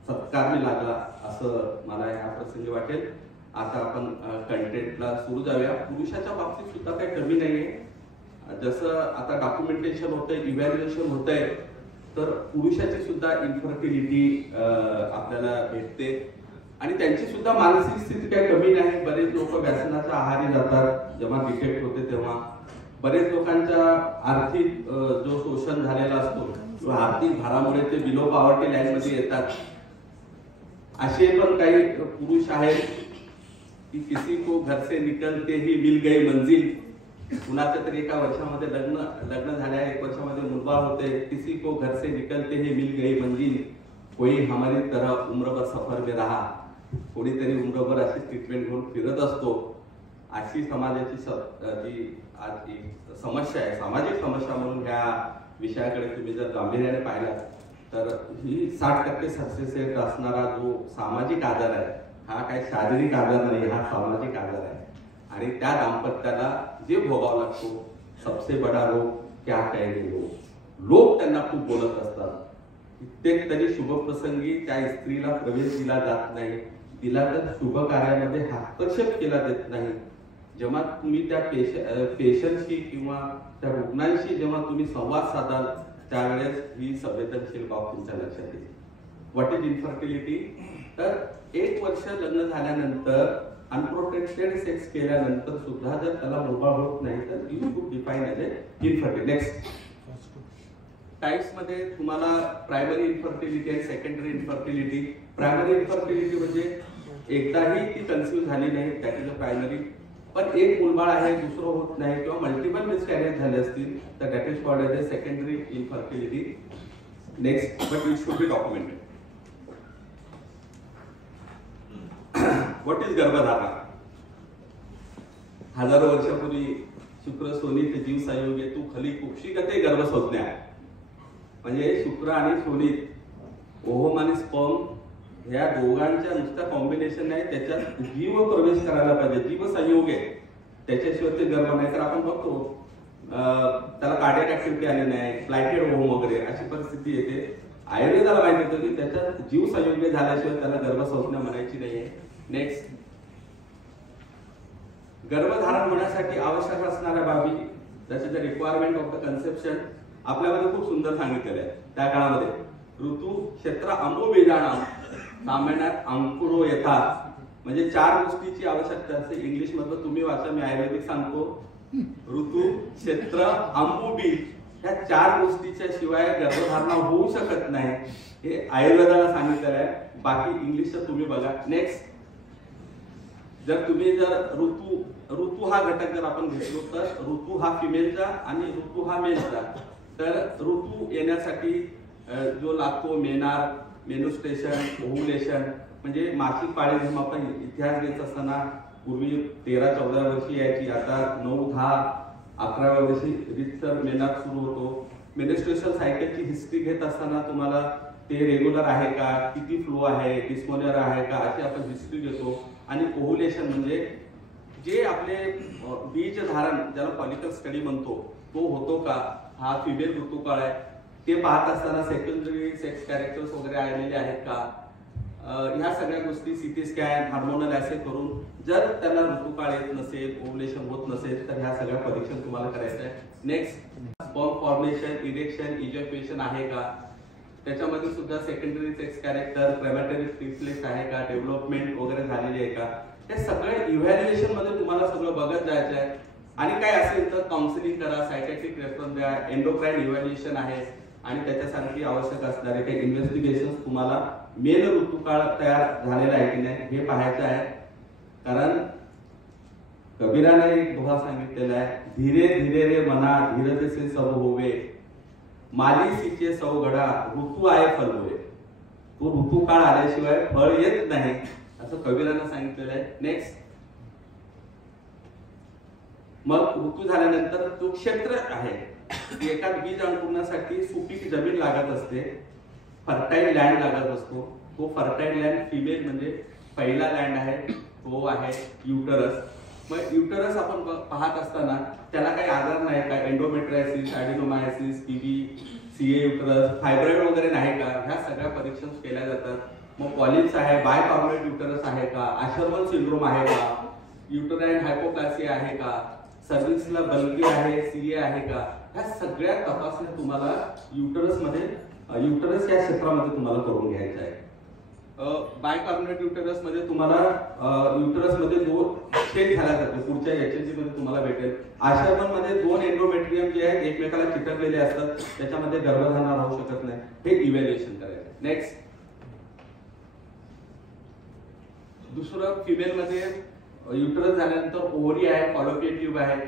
सत्कारणी लागला असं मला या प्रसंगी वाटेल. आता आपण कंटेंटला सुरू जाऊया. पुरुषाच्या बाबतीत सुद्धा काही कमी नाहीये. जसं आता डॉक्युमेंटेशन होतंय, इव्हॅल्युएशन होतंय, तर पुरुषाची सुद्धा इन्फर्टिलिटी आपल्याला भेटते आणि त्यांची सुद्धा मानसिक स्थिती काही कमी नाही. बरेच लोक व्यसनाच्या आहारी जातात जेव्हा डिटेक्ट होते तेव्हा. बरेच लोकांच्या आर्थिक जो शोषण झालेला असतो, आर्थिक भारामुळे ते बिलो पॉवर्टी लाईन मध्ये येतात. असे पण काही पुरुष आहेत की किसी को घर से निकलते ही मिल गई मंजिल, कुणाच्या तरी एका वर्षामध्ये लग्न झाल्या, 1 वर्षामध्ये मुलबाळ होते. किसी को घर से निकलते ही मिल गई मंजिल, कोई हमारी तरह उम्र भर सफर में रहा. कोणीतरी उम्रभर अशी ट्रीटमेंट घेऊन फिरत असतो. आजची समाजाची जी आज एक समस्या आहे, सामाजिक समस्या म्हणून ह्या विषयाकडे तुम्ही जर गांभीर्याने पाहिलात तर ही 60% सक्सेस रेट असणारा जो सामाजिक आजार आहे, हा काही शारीरिक आजार नाही, हा सामाजिक आजार आहे. आणि त्या दाम्पत्याला जे भोगावं लागतो, सबसे बडा रोग क्या कहेंगे लोक त्यांना खूप बोलत असतात. कित्येक तरी शुभप्रसंगी त्या स्त्रीला प्रवेश दिला जात नाही, तिला तर शुभ कार्यामध्ये हस्तक्षेप केला देत नाही. जेव्हा तुम्ही त्या पेशंटशी किंवा त्या रुग्णांशी जेव्हा तुम्ही संवाद साधाल त्यावेळेस ही संवेदनशील बाब तुमच्या लक्षात येईल. What is infertility? तर 1 वर्ष लग्न झाल्यानंतर अनप्रोटेक्टेड सेक्स केल्यानंतर सुद्धा जर त्याला मुलबाळ होत नाही तर you should define as infertility. Next types मध्ये तुम्हाला प्रायमरी इन्फर्टिलिटी आणि सेकंडरी इन्फर्टिलिटी. प्रायमरी इन्फर्टिलिटी म्हणजे एकदाही ती कन्सिव्ह झाली नाही, दॅट इज अ प्रायमरी. पण एक मुलबाळ आहे, दुसरं होत नाही किंवा मल्टिपल मिसकॅरेज झाले असतील तर that is called as a secondary infertility. Next, but it should be documented. What is गर्भधारणा? हजारो वर्षापूर्वी शुक्र शोणित जीव संयोगे तू खली कुक्षी गते गर्भ संज्ञा. म्हणजे शुक्र आणि शोणित, ओव्हम आणि स्पर्म ह्या दोघांच्या नुसत्या कॉम्बिनेशन नाही, त्याच्यात जीव प्रवेश करायला पाहिजे, जीव संयोग आहे, त्याच्याशिवाय ते गर्भ नाही. तर आपण बघतो त्याला कार्डियक ऍक्टिव्हिटी आली नाही, फ्लायटेड ओव्हम वगैरे अशी परिस्थिती येते. आयुर्वेदाला माहिती होतं की त्याच्यात जीव संयोग्य झाल्याशिवाय त्याला गर्भसंज्ञा म्हणायची नाहीये. नेक्स्ट, गर्भधारण होण्यासाठी आवश्यक असणाऱ्या बाबी, त्याचे the requirement of the conception आपल्यामध्ये खूप सुंदर सांगितलेलं आहे. त्या काळामध्ये ऋतू क्षेत्र अंबू बीजाणं सामान्यात अंकुरो येतात, म्हणजे 4 गोष्टीची आवश्यकता असते. इंग्लिश मधलं तुम्ही वाचा, मी आयुर्वेदिक सांगतो. ऋतू, क्षेत्र, अंबू बीज, ह्या 4 गोष्टीच्या शिवाय गर्भधारणा होऊ शकत नाही, हे आयुर्वेदाला सांगितलेलं आहे. बाकी इंग्लिशचं तुम्ही बघा. नेक्स्ट, जर तुम्ही ऋतू हा घटक जर आपण घेतलो तर ऋतू हा फिमेलचा आणि ऋतू हा मेलचा. तर ऋतू येण्यासाठी जो लागतो मेनार, मेनुस्ट्रेशन, ओव्हुलेशन, म्हणजे मासिक पाळी जेव्हा आपण इतिहास घेत असताना पूर्वी 13-14 वर्षी यायची, आता 9-10, 11व्या वर्षी रितसर मेनार सुरू होतो. मेनुस्ट्रेशन सायकलची हिस्ट्री घेत असताना तुम्हाला ते रेग्युलर आहे का, किती फ्लो आहे, डिस्मोनियर आहे का, अशी आपण हिस्ट्री घेतो. आणि ओव्हुलेशन म्हणजे जे आपले बीज धारण, ज्याला फॉलिकल स्टडी म्हणतो, तो होतो का, हा फिमेल ऋतुकाळ आहे, ते पाहत असताना सेकंडरी सेक्स कॅरेक्टर्स वगैरे आलेले आहेत का, ह्या सगळ्या गोष्टी सीटी स्कॅन, हार्मोनल ऍसे करून जर त्याला ऋतुकाळ येत नसेल, ओव्हुलेशन होत नसेल तर ह्या सगळ्या परीक्षण तुम्हाला करायचं आहे. Next, sperm formation, erection, ejaculation आहे का, त्याच्यामध्ये सुद्धा सेकंडरी सेक्स कॅरेक्टर, प्रेमॅटरी रिफ्लेक्स आहे का, डेव्हलपमेंट वगैरे झालेली आहे का, हे सगळं इव्हॅल्युएशन मध्ये तुम्हाला सगळं बघत जायचं आहे. आणि काय असेल तर काउन्सिलिंग करा, सायकॅट्रिक रेफरन्स द्या, एंडोक्राइन इव्हॅल्युएशन आहे आणि त्याच्यासाठी आवश्यक असणारे काही इन्व्हेस्टिगेशन तुम्हाला मेल ऋतुकाळ तयार झालेला आहे की नाही हे पाहायचं आहे. कारण कबीराने एक दोहा सांगितलेला आहे, धीरे धीरे रे मना धीरज से सब होवे, माली सीचे सौगडा ऋतू आहे फल होय. तो ऋतुकाळ आल्याशिवाय फळ येत नाही असं कबीराने सांगितलेलं आहे. नेक्स्ट, मग ऋतू झाल्यानंतर जो क्षेत्र आहे, एका बीज अंकुरण्यासाठी सुपीक जमीन लागत असते, फर्टाईल लँड लागत असतो. तो फर्टाईल लँड फिमेल म्हणजे पहिला लँड आहे, तो आहे युटरस. मग युटरस आपण पाहत असताना त्याला काही आजार नाही का, एंडोमेट्रायसिस, ॲडिनोमायसिस, टीबी, सीए युटरस, फायब्रॉइड वगैरे नाही का, ह्या सगळ्या परीक्षण केल्या जातात. मग पॉलिप्स आहे, बायकॉर्पोरेट युटरस आहे का, आशरमन सिंड्रोम आहे का, युटराइन हायपोप्लासिया आहे का, सर्व्हिक्सला बल्गी आहे, सीए आहे का, ह्या सगळ्या तपासण्या तुम्हाला युटरस या क्षेत्रामध्ये तुम्हाला करून घ्यायचं आहे. बायकार्बोनेट युटरस मध्ये तुम्हाला युटरस मध्ये 2 स्टेज झाला जातो, पुढच्या एचएनजी मध्ये तुम्हाला भेटेल. आशरमन मध्ये 2 एंडोमेट्रियम जे आहेत एकमेकाला चिटकलेले असतात, त्याच्यामध्ये गर्भधारणा राहू शकत नाही, हे इव्हॅल्युएशन करायचं. नेक्स्ट, दुसरं फिमेल मध्ये युटरस झाल्यानंतर ओव्हरी आहे, फॉलोपियन ट्यूब आहे.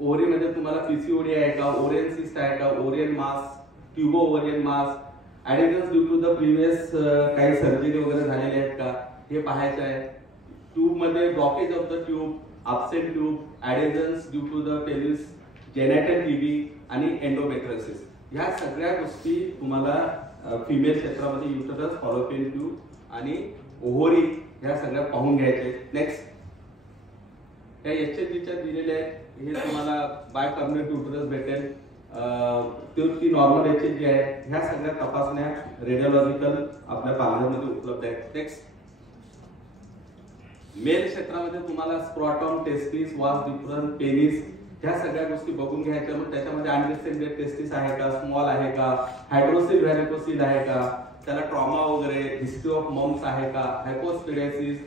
ओव्हरी मध्ये तुम्हाला पीसीओडी आहे का, ओरियन सिस्ट आहे का, ovarian mass, tubo ovarian mass, adhesions due to the previous काही सर्जरी वगैरे झालेले आहेत का, हे पाहायचं आहे. ट्यूब मध्ये blockage of the tube, absent tube, adhesions due to the pelvis, genital TB आणि endometriosis. ह्या सगळ्या गोष्टी तुम्हाला फिमेल क्षेत्रामध्ये युटरस, फॉलोपियन ट्यूब आणि ओव्हरी ह्या सगळ्या पाहून घ्यायचे. नेक्स्ट, या HSGच्या दिलेल्या हे तुम्हाला बायकर्नेट युटरस भेटेल. ती नॉर्मल HSG आहे. ह्या सगळ्या तपासण्या रेडिओलॉजिकल आपल्या पार्लरमध्ये उपलब्ध आहेत. नेक्स्ट, मेल क्षेत्रामध्ये तुम्हाला स्क्रॉटम, टेस्टिस, वास डिफरन्स, पेनिस ह्या सगळ्या गोष्टी बघून घ्यायच्या. मग त्याच्यामध्ये अनडिसेंडेड टेस्टिस आहे का, स्मॉल आहे का, हायड्रोसिल व्हॅरिकोसिल आहे का, त्याला ट्रॉमा वगैरे, हिस्ट्री ऑफ मम्स आहे का, हायपोस्पिडेसिस,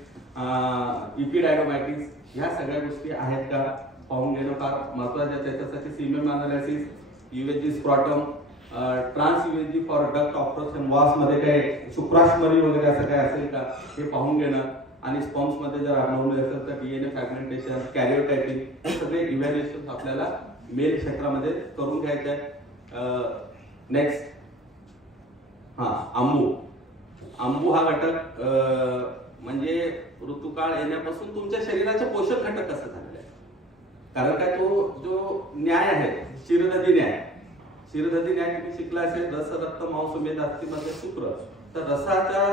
इपिडायडोमायटिस ह्या सगळ्या गोष्टी आहेत का पाहून घेणं फार महत्त्वाचं आहे. त्याच्यासाठी semen analysis, USG scrotum, trans USG for duct obstruction, vas मध्ये काय शुक्राश्मरी वगैरे असं काय असेल का हे पाहून घेणं. आणि स्पर्म्स मध्ये जर अब्नॉर्मल असेल तर DNA फ्रॅगमेंटेशन, कॅरिओटायपिंग हे सगळे इव्हॅल्युएशन आपल्याला मेल क्षेत्रामध्ये करून घ्यायचे आहे. नेक्स्ट, आंबू हा घटक म्हणजे ऋतुकाळ येण्यापासून तुमच्या शरीराचे पोषक घटक कसं झालेले आहे. कारण काय तो जो न्याय आहे, शिरदधी न्याय तुम्ही शिकला असेल. रस, रक्त, मांस, मेद, अस्थि, मध्य, शुक्र. तर रसाचा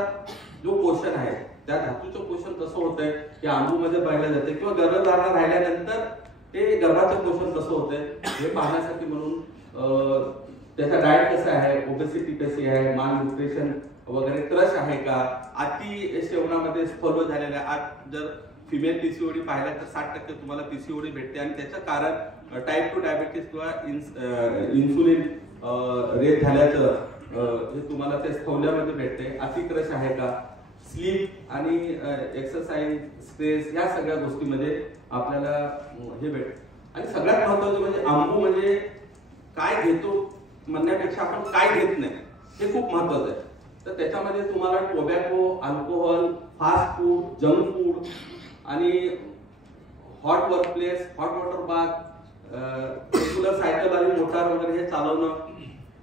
जो पोषण आहे त्या धातूचं पोषण कसं होतंय हे आंबूमध्ये पाहिलं जाते. किंवा गर्भधारणा राहिल्यानंतर ते गर्भाचं पोषण कसं होतंय हे पाहण्यासाठी म्हणून त्याचा डाएट कसा आहे, ओबेसिटी कशी आहे, माल न्यूट्रिशन वगैरे, क्रश आहे का, अति सेवनामध्ये फॉलो झालेल्या. आज जर फिमेल PCOD पाहिला तर 60% तुम्हाला PCOD भेटते. आणि त्याचं कारण टाईप 2 डायबिटीस किंवा इन्सुलिन रेट झाल्याचं हे तुम्हाला ते स्थौल्यामध्ये भेटते. अति क्रश आहे का, स्लीप आणि एक्सरसाइज, स्ट्रेस या सगळ्या गोष्टीमध्ये आपल्याला हे भेटते. आणि सगळ्यात महत्त्वाचं म्हणजे आंबू म्हणजे काय घेतो म्हणण्यापेक्षा आपण काय घेत नाही हे खूप महत्त्वाचं आहे. तर त्याच्यामध्ये तुम्हाला tobacco, alcohol, fast food, junk food आणि hot workplace, hot water bath, regular cycle आणि मोटार वगैरे हे चालवणं.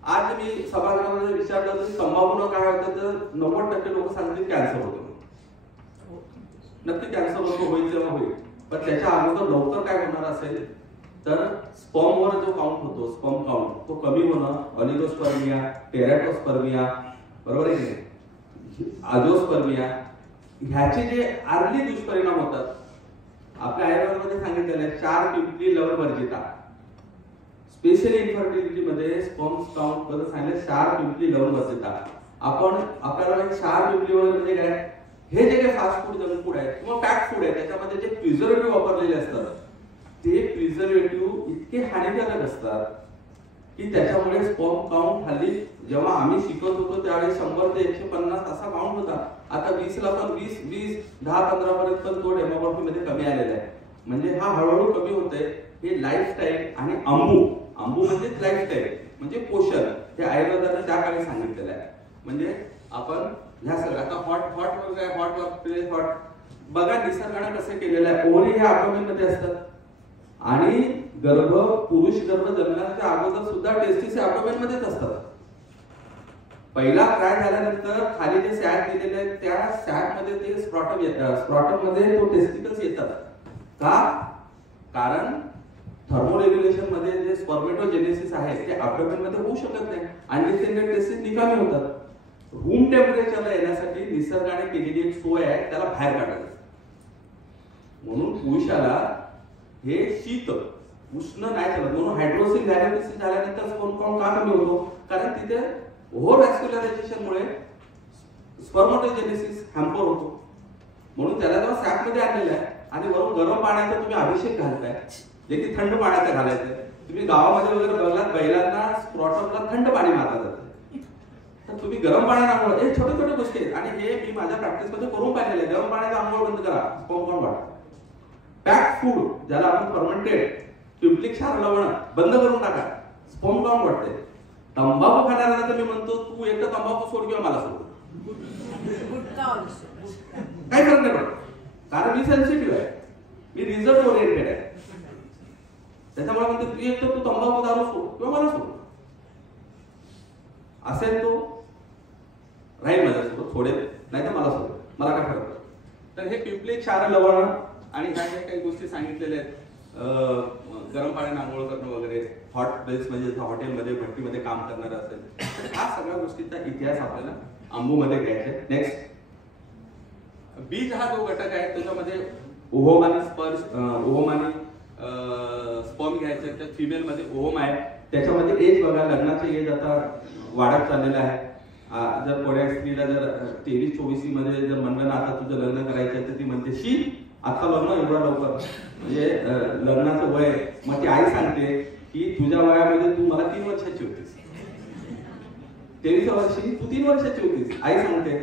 आज मी सभागृहामध्ये विचारलं तर तंबाखूनं काय होतं तर 90% लोक सांगतील कॅन्सर होतो. नक्की कॅन्सर होईल तेव्हा होईल. पण त्याच्या अगोदर लवकर काय होणार असेल तर स्पर्मवर जो काउंट होतो, स्पर्म काउंट तो कमी होणं, ऑलिगोस्पर्मिया, टेरॅटोस्पर्मिया, बरोबर आहे की नाही, आजोस्पर्मिया ह्याचे जे अर्ली दुष्परिणाम होतात. आपल्या आयुर्वेदामध्ये सांगितलेलं आहे 4 पिंपली लवणवर्जिता. स्पेशली इन्फर्टिलिटी मध्ये स्पर्म्स काउंट बद्दल सांगितलं 4 पिंपली लवणवर्जिता. आपण आपल्याला 4 पिंपली वगैरे म्हणजे काय, हे जे काही फास्ट फूड, जंक फूड आहे किंवा पॅक फूड आहे त्याच्यामध्ये जे प्रिझर्वेटिव्ह वापरलेले असतात ते प्रिझर्वेटिव्ह इतके हानिकारक असतात की त्याच्यामुळे स्पर्म काउंट हल्ली जेव्हा आम्ही शिकत होतो त्यावेळेस 100 ते 150 असा काउंट होता. आता 20 ला पण 20, 10-15 पर्यंत पण तो डेमोग्राफी मध्ये कमी आलेला आहे. म्हणजे हा हळूहळू कमी होतोय. हे लाईफस्टाईल आणि आंबू म्हणजे लाईफस्टाईल म्हणजे पोषण हे आयुर्वेदाने त्या काळी सांगितलेलं आहे. म्हणजे आपण ह्या सगळ्या आता हॉट वगैरे, हॉट प्लेस, हॉट बघा निसर्गाने कसे केलेलं आहे. ओव्हरी हे ॲब्डोमेन मध्ये असतात आणि पुरुष गर्भ जन्माच्या अगोदर सुद्धा टेस्टिस ॲब्डोमेन मध्येच असतात. पहिला क्राय झाल्यानंतर खाली जे सॅक दिलेले आहेत त्या सॅक मध्ये ते स्क्रॉटम येतात. स्क्रॉटम मध्ये तो टेस्टिकल्स येतात. का? कारण थर्मोरेग्युलेशन मध्ये जे स्पर्मेटोजेनेसिस आहे ते ॲब्डोमेन मध्ये होऊ शकत नाही. अनडिसेंडेड टेस्टिस निकामी होतात. रूम टेम्परेचरला येण्यासाठी निसर्गाने केलेली एक सोय आहे, त्याला बाहेर काढायचं. म्हणून पुरुषाला हे शीत उष्ण नाही चालत. म्हणून हायड्रोसिल व्हॅरिकोसिस झाल्यानंतर स्पर्म काउंट का कमी होतो? कारण तिथे ओव्हरव्हॅस्क्युलरायझेशनमुळे स्पर्मटोजेनेसिस हॅम्पर होतो. म्हणून त्याला जेव्हा सॅक मध्ये आणलेलं आहे आणि वरून गरम पाण्याचा तुम्ही अभिषेक घालताय, जे की थंड पाण्याचा घालायचं. तुम्ही गावामध्ये वगैरे बघलात बैलांना स्क्रॉटमला थंड पाणी मारलं जातं. तर तुम्ही गरम पाण्याने हे छोटे छोटे गोष्टी आहेत. आणि हे मी माझ्या प्रॅक्टिस मध्ये करून पाहिलेलं आहे. गरम पाण्याचा आंघोळ बंद करा, स्पर्म काउंट वाढतं. पॅक फूड ज्याला आपण फर्मेंटेड पिंपली क्षार लवण बंद करून टाका, स्पर्म काउंट वाढते. तंबाखू खाणाऱ्याला तर मी म्हणतो तू एक तर तंबाखू सोड किंवा मला सोड, काय फरक नाही पडत. कारण मी सेन्सिटिव्ह आहे, मी रिझल्ट ओरिएंटेड आहे. त्याच्यामुळे म्हणते तू एक तर तू तंबाखू दारू सोड किंवा मला सोड, असेल तो राहील माझ्यासोबत, सोडेल नाही तर मला सोडेल, मला काय फरक. तर हे पिंपली क्षार लवण आणि ह्या ज्या काही गोष्टी सांगितलेल्या आहेत, गरम पाण्याने आंघोळ करणं वगैरे, हॉट प्लेस म्हणजे हॉटेलमध्ये भट्टीमध्ये काम करणारं असेल, तर ह्या सगळ्या गोष्टीचा इतिहास आपल्याला अंबूमध्ये घ्यायचा आहे. नेक्स्ट, बीज हा जो घटक आहे त्याच्यामध्ये ओहोम आणि स्पर्म घ्यायचे. त्या फिमेलमध्ये ओहोम आहे. त्याच्यामध्ये एज बघा, लग्नाचे एज आता वाढत चाललेलं आहे. जर कोण्या स्त्रीला जर 23-24 मध्ये जर म्हणलं ना आता तुझं लग्न करायचं तर ती म्हणते शी आता लग्न एवढा लवकर, म्हणजे लग्नाचं वय. मग ती आई सांगते की तुझ्या वयामध्ये तू मला 3 वर्षाची होतीस, 23 वर्षी तू 3 वर्षाची होतीस, आई सांगते.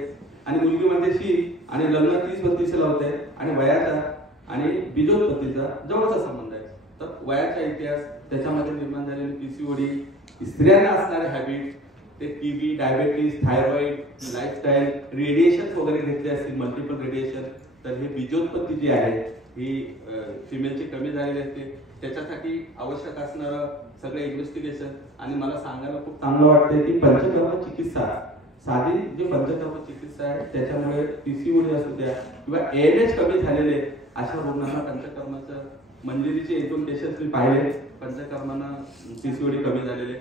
आणि मुलगी म्हणते शी, आणि लग्न 30-32 ला होते. आणि वयाचा आणि बीजोत्पत्तीचा जवळचा संबंध आहे. तर वयाचा इतिहास, त्याच्यामध्ये निर्माण झालेली पीसीओडी, स्त्रियांना असणारे हॅबिट, ते TB, diabetes, thyroid, lifestyle, radiation वगैरे घेतले असतील, मल्टिपल रेडिएशन, तर हे बीजोत्पत्ती जी आहे ही फिमेलची कमी झालेली असते. त्याच्यासाठी आवश्यक असणारं सगळं इन्व्हेस्टिगेशन. आणि मला सांगायला खूप चांगलं वाटतंय की पंचकर्म चिकित्सा, साधी जी पंचकर्म चिकित्सा आहे त्याच्यामुळे पीसीओडी असू द्या किंवा एएमएच कमी झालेले अशा रुग्णांना पंचकर्माचं, मंजिरीचे 1-2 पेशंट मी पाहिले, पंचकर्मानं पीसीओडी कमी झालेले.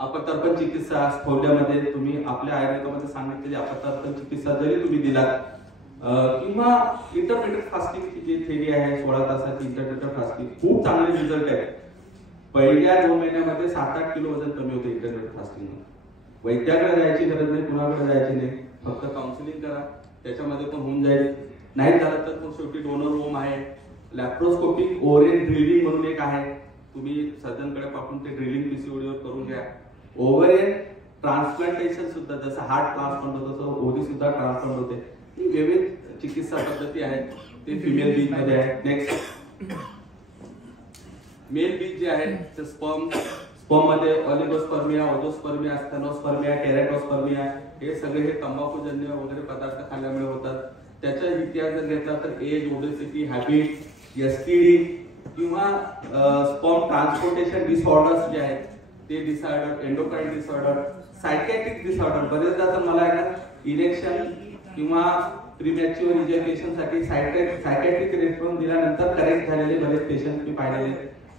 अपतर्पण चिकित्सा स्थौल्यामध्ये तुम्ही आपल्या आयुर्वेदामध्ये सांगितलेली अपतर्पण चिकित्सा जरी तुम्ही दिलात, किंवा इंटरमिडिएट फास्टिंगची जी थेरी आहे 16 तासाची इंटरमिडिएट फास्टिंग, खूप चांगले रिझल्ट आहे. पहिल्या 2 महिन्यामध्ये 7-8 किलो वजन कमी होते इंटरमिडिएट फास्टिंग. वैद्याकडे जायची गरज नाही, कुणाकडे जायची नाही, फक्त काउन्सिलिंग करा, त्याच्यामध्ये पण होऊन जाईल. नाही झालं तर मग शेवटी डोनर होम आहे. लॅप्रोस्कोपिक ओव्हरियन ड्रिलिंग म्हणून एक आहे, तुम्ही सर्जनकडे पाठवून ते ड्रिलिंग पीसीओडीवर करून घ्या. ओव्हरियन ट्रान्सप्लांटेशन सुद्धा, जसं हार्ट ट्रान्सप्लांट होतं तसं ओव्हरी सुद्धा ट्रान्सप्लांट होते. ही विविध चिकित्सा पद्धती आहेत, ते फिमेल बीज मध्ये आहे. नेक्स्ट, मेल बीज जे आहे ते स्पर्म मध्ये ऑलिगोस्पर्मिया, ओझोस्पर्मिया, स्टेनोस्पर्मिया, टेरेटोस्पर्मिया, हे सगळे हे तंबाखूजन्य वगैरे पदार्थ खाल्ल्यामुळे होतात. त्याचा इतिहास जर घेतला तर एज, ओबेसिटी, हॅबिट, एसटीडी किंवा स्पर्म ट्रान्सपोर्टेशन डिसऑर्डर्स जे आहेत ते disorder, endocrine disorder, psychiatric disorder. बरेचदा तर मला आहे ना इलेक्शन किंवा प्रीमॅच्युअर इजॅक्युलेशन साठी सायकॅट्रिक रेस्पॉन्स दिल्यानंतर करेक्ट झालेले बरेच पेशंट मी पाहिलेले,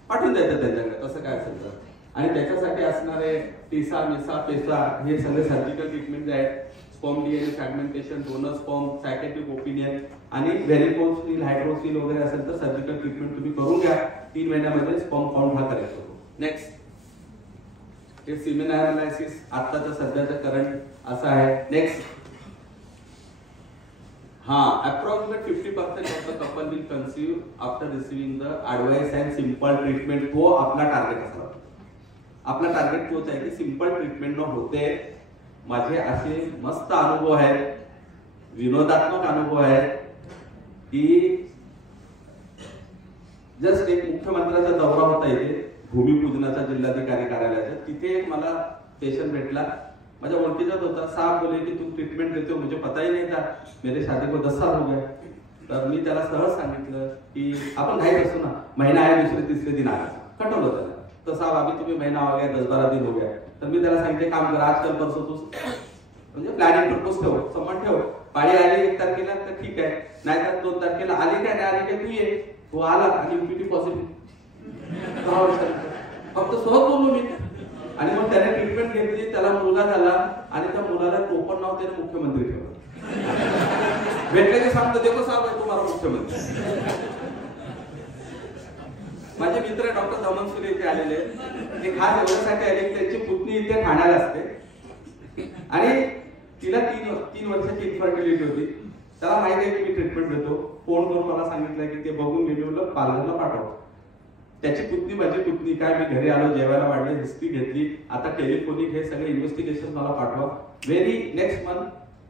पाठवून द्यायचं त्यांच्याकडे तसं काय असेल तर. आणि त्याच्यासाठी असणारे टिसा, मिसा, पेसा हे सगळे सर्जिकल ट्रीटमेंट जे आहेत, sperm DNA fragmentation, donor sperm, psychiatric opinion आणि व्हेरिकोसिल, हायड्रोसिल वगैरे असेल तर सर्जिकल ट्रीटमेंट तुम्ही करून घ्या. 3 महिन्यामध्ये स्पर्म काउंट हा करेक्ट होतो. नेक्स्ट, हे सिमेन अनालिसिस आताचा सध्याचा करंट असा आहे. Next, approximate 50% of the couple will conceive after receiving the advice and simple treatment. तो आपला टार्गेट असला, आपला टार्गेट तोच आहे की सिंपल ट्रीटमेंट न होते. माझे असे मस्त अनुभव आहेत, विनोदात्मक अनुभव आहेत की जस्ट एक मुख्यमंत्र्याचा दौरा होता इथे भूमिपूजनाचा जिल्हाधिकारी कार्यालयाचा. तिथे एक मला पेशंट भेटला, माझ्या ओळखीचाच होता. साहब बोले की तुम ट्रीटमेंट देते हो, मुझे पता ही नहीं था, मेरे शादी को 10 साल हो गए. तर मी त्याला सहज सांगितलं की आपण घाईत असतो ना, महिना आहे, 2-3 दिन आला, कटवलं त्याला. तर साहब अभी तुम्ही महिना हो गया, 10-12 दिन हो गया. तर मी त्याला सांगितले काम कर, आजकाल परसो तू म्हणजे प्लॅनिंग प्रपोज ठेव, संबंध ठेव. पाळी आली 1 तारखेला तर ठीक आहे, नाहीतर 2 तारखेला आली काय, नाही आली काय, तू ये. तो आला आणि यूपीटी पॉझिटिव्ह 10 वर्षानंतर. फक्त सहज बोललो मी. आणि मग त्याने ट्रीटमेंट घेतली, त्याला मुलगा झाला आणि त्या मुलाला टोपण नाव त्याने मुख्यमंत्री ठेवलं. भेटले की सांगतो देखो साहेब आहे तुम्हाला मुख्यमंत्री. माझे मित्र डॉक्टर धमन सुरे इथे आलेले, ते खास एवढ्यासाठी आले की त्यांची पुतणी इथे ठाण्याला असते आणि तिला 3 वर्षाची इन्फर्टिलिटी होती. त्याला माहिती आहे की मी ट्रीटमेंट देतो. फोन करून मला सांगितलं की ते बघून मी म्हणलं पार्लरला पाठव. त्याची पुतणी, माझी पुतणी, काय मी घरी आलो, जेवायला वाढले, हिस्ट्री घेतली, आता टेलिफोनिक हे सगळे इन्व्हेस्टिगेशन मला पाठवा. व्हेरी नेक्स्ट मंथ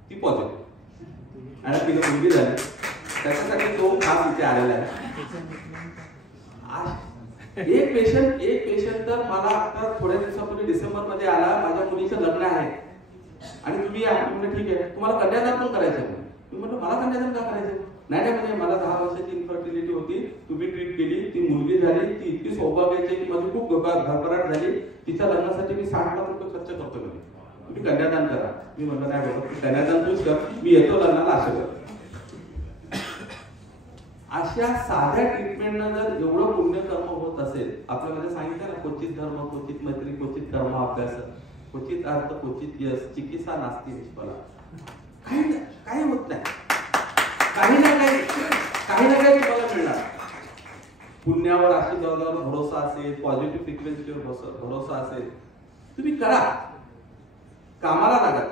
ती पॉझिटिव्ह आणि तिला मुलगी झाली. त्याच्यासाठी तो खास इथे आलेला आहे. एक पेशंट तर मला आता थोड्या दिवसापूर्वी डिसेंबर मध्ये आला, माझ्या मुलीचं लग्न आहे आणि तुम्ही या. म्हणजे ठीक आहे, तुम्हाला कन्यादान पण करायचं आहे. मी म्हटलं मला कन्यादान का करायचं? नाही म्हणजे मला 10 वर्षाची इन्फर्टिलिटी होती, तुम्ही ट्रीट केली, ती मुलगी झाली, ती इतकी सौभाग्याची की माझी खूप घबराट झाली. तिच्या लग्नासाठी मी 60 लाख रुपये खर्च करतो, तुम्ही कन्यादान करा. मी म्हटलं नाही बाबा, कन्यादान तूच कर, मी येतो लग्नाला, असं कर. अशा साध्या ट्रीटमेंटनं जर एवढं पुण्यकर्म होत असेल, आपल्यामध्ये सांगितलं ना, क्वचित धर्म क्वचित मैत्री क्वचित कर्म अभ्यास क्वचित अर्थ क्वचित यश चिकित्सा नास्ती निष्फला. काही होत नाही, काही ना काही तुम्हाला मिळणार. पुण्यावर आशीर्वादावर भरोसा असेल, पॉझिटिव्ह फ्रिक्वेन्सीवर भरोसा असेल, तुम्ही करा, कामाला लागा.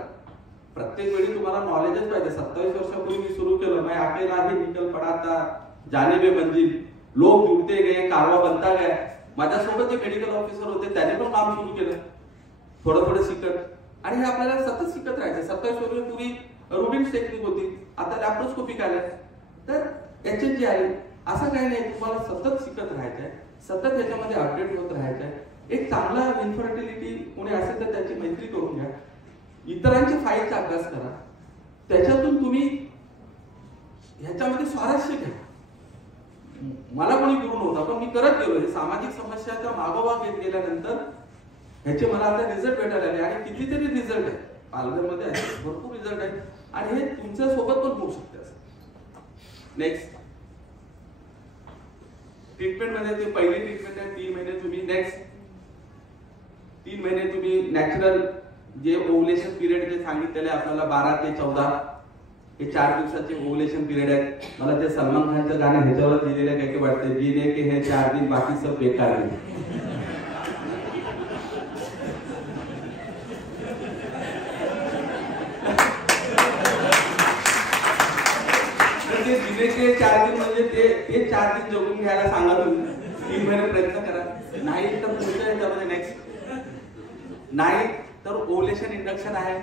प्रत्येक वेळी तुम्हाला नॉलेजच पाहिजे. 27 वर्षापूर्वी मी सुरू केलं, मैं अकेला ही निकल पड़ा था जाने में मंजिल, लोग जुड़ते गए, कारवा बनता गया. माझ्यासोबत जे मेडिकल ऑफिसर होते त्यांनी पण काम सुरू केलं, थोडं शिकत, आणि हे आपल्याला सतत शिकत राहायचं. 27 वर्षापूर्वी रुबिन्स टेक्निक होती, आता लॅप्रोस्कोपिक आल्या, तर HHG आले. असं काही नाही, तुम्हाला सतत शिकत राहायचंय, सतत याच्यामध्ये अपडेट होत राहायचंय. एक चांगला इन्फर्टिलिटी कोणी असेल तर त्याची मैत्री करून घ्या, इतरांची फाईलचा अभ्यास करा, त्याच्यातून तुम्ही ह्याच्यामध्ये स्वारस्य घ्या. मला कोणी गुरु नव्हता, पण मी करत गेलो. हे सामाजिक समस्याचा मागोवा घेत गेल्यानंतर ह्याचे मला आता रिझल्ट भेटायला लागले, आणि कितीतरी रिझल्ट आहे पालघरमध्ये, भरपूर रिझल्ट आहे, आणि हे तुमच्या सोबत पण होऊ शकते. नेक्स्ट ट्रीटमेंट मध्ये ते पहिली ट्रीटमेंट आहे 3 महिने तुम्ही, नेक्स्ट 3 महिने तुम्ही नॅचरल जे ओव्हुलेशन पिरियड जे सांगितलेले आपल्याला 12 ते 14, हे 4 दिवसाचे ओव्हुलेशन पिरियड आहेत. मला ते सलमान खानचं गाणं ह्याच्यावर दिलेलं काही वाटतं, जीने के हे 4 दिन बाकी सब बेकार है. जीने के 4 दिन म्हणजे ते 4 दिन जगून घ्यायला सांगा तुम्ही. 3 महिने प्रयत्न करा. नाही तर पुढच्या ह्याच्यामध्ये नेक्स्ट नाही तर ओव्हुलेशन इंडक्शन आहे,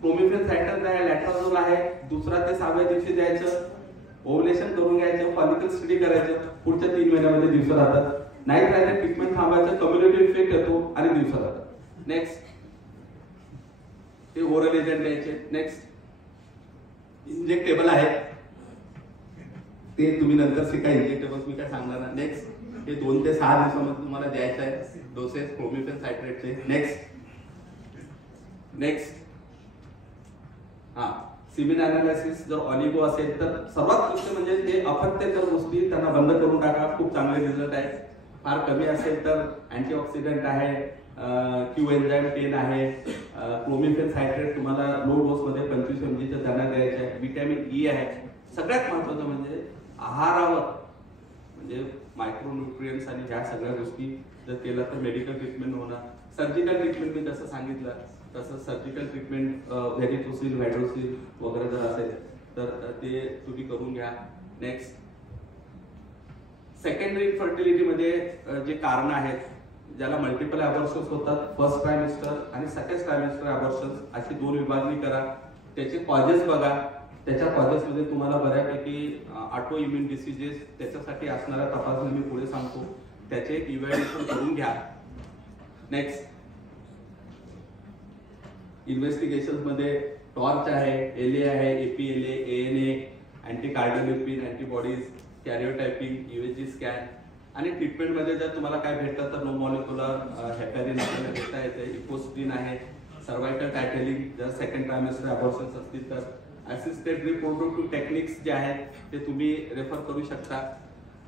प्रोमिफेन सायटन आहे, लॅट्राझोल आहे, 2ऱ्या ते 6व्या दिवशी द्यायचं, ओव्हुलेशन करून घ्यायचं, फॉलिकल स्टडी करायचं, पुढच्या 3 महिन्यामध्ये दिवस राहतात. नाही राहिले ट्रीटमेंट थांबायचं, कम्युनिटी इफेक्ट येतो आणि दिवस राहतात. नेक्स्ट ते ओरल एजंट द्यायचे. नेक्स्ट इंजेक्टेबल आहे, ते तुम्ही नंतर शिका, इंजेक्टेबल्स मी काय सांगणार ना. नेक्स्ट हे 2 ते 6 दिवसामध्ये तुम्हाला द्यायचं आहे डोसेस प्रोमिफेन सायट्रेटचे. नेक्स्ट सिमेन अनालिसिस जर ऑलिगो असेल तर सर्वात मुख्य म्हणजे ते अपत्यकर गोष्टी त्यांना बंद करून टाका, खूप चांगले रिझल्ट आहे. फार कमी असेल तर अँटीऑक्सिडंट आहे, क्यू एन्झाईम 10 आहे, प्रोमिफेन सायट्रेट तुम्हाला लो डोस मध्ये 25 mg च्या त्यांना द्यायचे आहे, व्हिटॅमिन ई आहे. सगळ्यात महत्त्वाचं म्हणजे आहारावर, म्हणजे मायक्रोन्यूट्रियंट्स आणि ह्या सगळ्या गोष्टी जर केला तर मेडिकल ट्रीटमेंट होणार. सर्जिकल ट्रीटमेंट मी जसं सांगितलं तसं सर्जिकल ट्रीटमेंट व्हेरिकोसिल, हायड्रोसिल वगैरे जर असेल तर ते तुम्ही करून घ्या. नेक्स्ट सेकंडरी फर्टिलिटी मध्ये जे कारण आहेत, ज्याला मल्टिपल अबॉर्शन्स होतात, फर्स्ट ट्रायमिस्टर आणि सेकंड ट्रायमिस्टर अबॉर्शन्स अशी 2 विभागणी करा. त्याचे कॉजेस बघा, त्याच्या कॉजेस मध्ये तुम्हाला बऱ्यापैकी ऑटो इम्युन डिसीजेस त्याच्यासाठी असणाऱ्या तपासणी मी पुढे सांगतो, त्याचे एक इव्हॅल्युएशन करून घ्या. नेक्स्ट इन्व्हेस्टिगेशन मध्ये टॉर्च आहे, एलए आहे, APLA, ANA, anti cardiolipin antibodies, karyotyping, UAG scan. आणि ट्रीटमेंट मध्ये जर तुम्हाला काय भेटलं तर नो मॉलिक्युलर हेपॅरिन आपल्याला घेता येते, इकोस्टिन आहे, सर्वायकल टायटेलिंग जर सेकंड ट्रायमिस्टर अबॉर्शन्स असतील तर, असिस्टेड रिप्रोडक्टिव्ह टेक्निक्स जे आहेत ते तुम्ही रेफर करू शकता.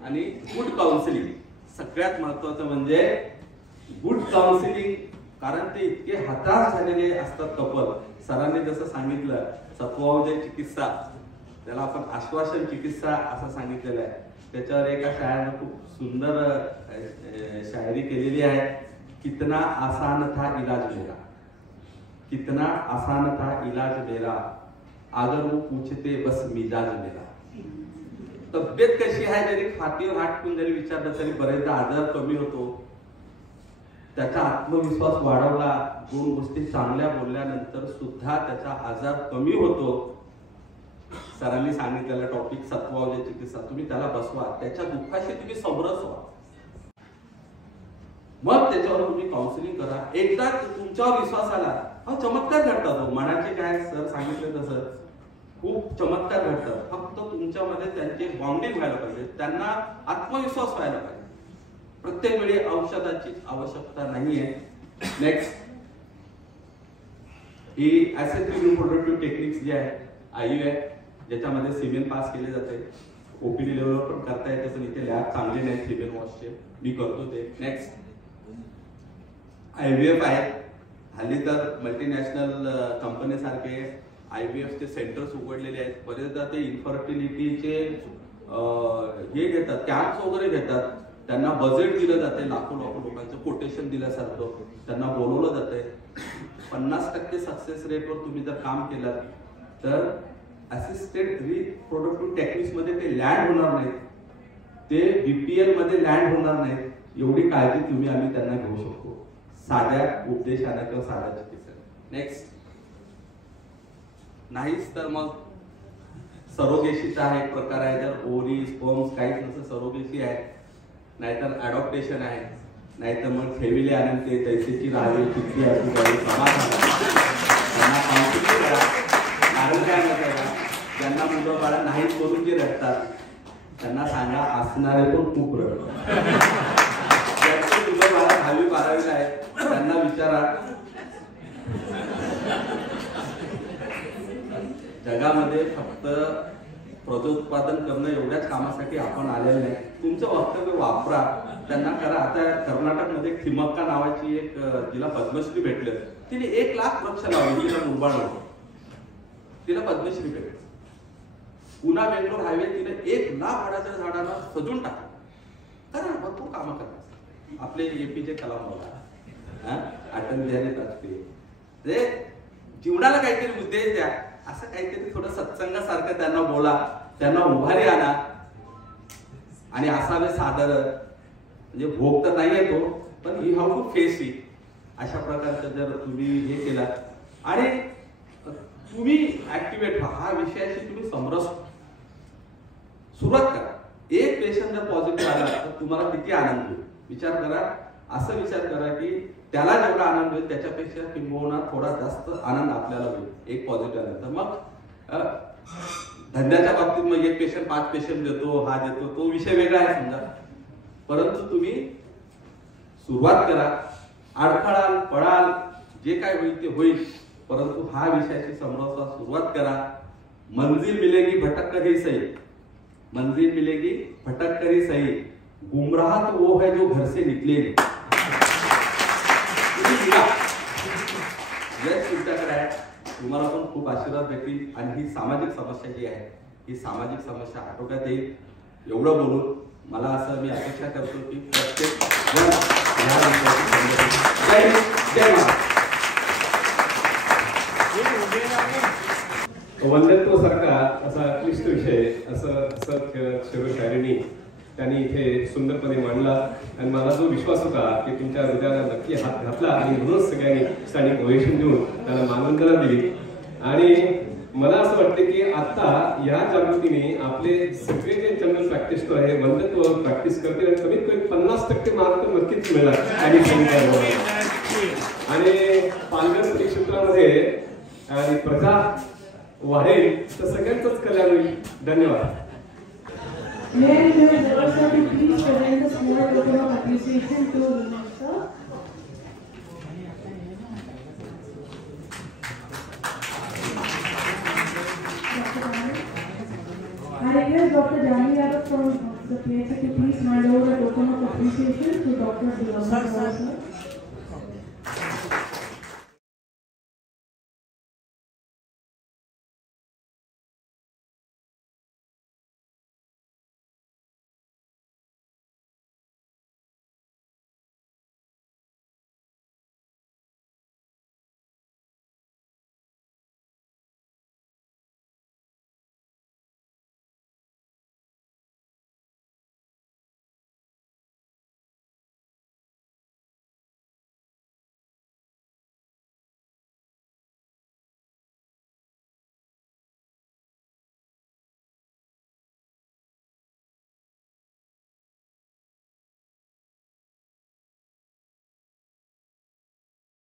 आणि गुड काउन्सिलिंग, सगळ्यात महत्वाचं म्हणजे गुड काउन्सिलिंग, कारण ते इतके हताश झालेले असतात कपल. सरांनी जसं सांगितलं सत्वावजय चिकित्सा, त्याला आपण आश्वासन चिकित्सा असं सांगितलेलं आहे. त्याच्यावर एका शायरानं खूप सुंदर शायरी केलेली आहे, कितना आसान था इलाज मेरा, कितना आसान था इलाज मेरा, अगर वो पूछते बस मिजाज मेरा. तब्येत कशी आहे जरी फाटीवर हात ठेवून जरी विचारलं तरी बरेचदा आजार कमी होतो. त्याचा आत्मविश्वास वाढवला, 2 गोष्टी चांगल्या बोलल्यानंतर सुद्धा त्याचा आजार कमी होतो. सरांनी सांगितलेला टॉपिक सत्वावजय चिकित्सा, तुम्ही त्याला बसवा, त्याच्या दुःखाशी तुम्ही समरस व्हा, मग त्याच्यावर तुम्ही काउन्सिलिंग करा. एकदा तुमच्यावर विश्वास आला, हा चमत्कार घडतात. मनाचे काय सर सांगितलं तसं खूप चमत्कार घडतात. फक्त तुमच्यामध्ये त्यांचे बॉन्डिंग व्हायला पाहिजे, त्यांना आत्मविश्वास व्हायला पाहिजे. प्रत्येक वेळी औषधाची आवश्यकता नाहीये. नेक्स्ट ही ऍसेटिव्ह रिप्रोडक्टिव्ह टेक्निक्स जे आहे, आययू आहे, ज्याच्यामध्ये सिमेन पास केले जाते, ओपीडी लेवलवर पण करता येते, पण इथे लॅब चांगले नाही सिव्हिल वॉशचे, मी करतो ते. नेक्स्ट IVF आहे. हल्ली तर मल्टीनॅशनल कंपनीसारखे IVFचे सेंटर्स उघडलेले आहेत. बरेचदा ते इन्फर्टिलिटीचे हे घेतात, कॅम्प्स वगैरे घेतात, त्यांना बजेट दिलं जाते, लाखो लोकांचं कोटेशन दिल्यासारखं त्यांना बोलवलं जाते. 50% सक्सेस रेटवर तुम्ही जर काम केलं तर असिस्टेड रिप्रोडक्टिव्ह टेक्निक्स मध्ये ते लँड होणार नाहीत, ते BPL मध्ये लँड होणार नाहीत. एवढी काळजी आम्ही त्यांना घेऊ शकतो साध्या उपदेशाने किंवा साध्या चिकित्सेने. नेक्स्ट नाहीच तर मग सरोगेशीचा हा एक प्रकार आहे. जर ओरी स्पर्म्स काहीच नसतं सरोगेशी आहे, नाहीतर अडॉप्टेशन आहे, नाहीतर मग ठेविले आणून ते तैसेची राहावी चिठ्ठी असू द्यावी समाधान त्यांना काउन्सिलिंग करा. कारण काय माहिती का, ज्यांना मुलं बाळा नाहीच बोलून जे रडतात त्यांना सांगा असणारे पण खूप रडतात. ज्यांची मुलं बाळा 10वी-12वीला आहे त्यांना विचारा जगामध्ये फक्त प्रजोत्पादन करणं एवढ्याच कामासाठी आपण आलेलं नाही. तुमचं वक्तव्य वापरा, त्यांना करा. आता कर्नाटकमध्ये थिमक्का नावाची एक जिला पद्मश्री भेटलं, तिने 1 लाख वृक्ष लावले, तिला मुरबाड होतं, तिला पद्मश्री भेटली. पुणा बेंगलोर हायवे तिने 1 लाख झाडाच्या झाडांना सजून टाकलं. करा, भरपूर कामं करा. आपले APJ कलाम बघा, अटल बिहारी वाजपेयी, ते जीवनाला काहीतरी उद्देश द्या, असं काहीतरी थोडं सत्संगासारखं त्यांना बोला, त्यांना उभारी आणा आणि असावे सादर. म्हणजे भोग तर नाही येतो, पण you have to face it. अशा प्रकारचं जर तुम्ही हे केला आणि तुम्ही ऍक्टिव्हेट व्हा, हा विषयाशी तुम्ही समरस सुरुवात करा. एक पेशंट जर पॉझिटिव्ह आला तर तुम्हाला किती आनंद होईल विचार करा. असं विचार करा की त्याला जेवढा आनंद होईल त्याच्यापेक्षा किंबहुना थोडा जास्त आनंद आपल्याला होईल एक पॉझिटिव्ह आला तर. मग धंद्याच्या बाबतीत मग एक पेशंट 5 पेशंट देतो, हा देतो, तो विषय वेगळा आहे समजा. परंतु तुम्ही सुरुवात करा, अडखळाल पडाल, जे काय होईल ते होईल, परंतु हा विषयाची समरसाला सुरुवात करा. मंजिल मिलेगी भटक कर ही सही, मंजिल मिलेगी भटक कर ही सही, गुमराह तो वो है जो घर से निकले नहीं. तुमच्याकडे आहे, तुम्हाला पण खूप आशीर्वाद भेटतील आणि ही सामाजिक समस्या जी आहे ही सामाजिक समस्या आटोक्यात येईल. एवढं बोलून मला असं मी अपेक्षा करतो की प्रत्येक जण जय जय वंदत्व सारखा असा क्लिष्ट विषय असं शिरोशायरींनी त्यांनी इथे सुंदरपणे मांडला आणि मला जो विश्वास होता की तुमच्या हृदयाला नक्की हात घातला आणि म्हणूनच सगळ्यांनी स्थानिक ओवेशन देऊन त्याला मानवंदना दिली. आणि मला असं वाटतं की आता या जागृतीने आपले सगळे जे जनरल प्रॅक्टिस आहे वंदत्व प्रॅक्टिस करतील आणि कमीत कमी 50% मार्क नक्कीच मिळणार आणि पालघर परिक्षेत्रामध्ये आणि प्रजा वाढेल तर सगळ्यांचंच कल्याण होईल. धन्यवाद. May I request the sir to please present a small token of appreciation to Vinay sir. I request Dr. Jani Yadav from the PHC to please hand over a token of appreciation to Dr. Dilawar sir.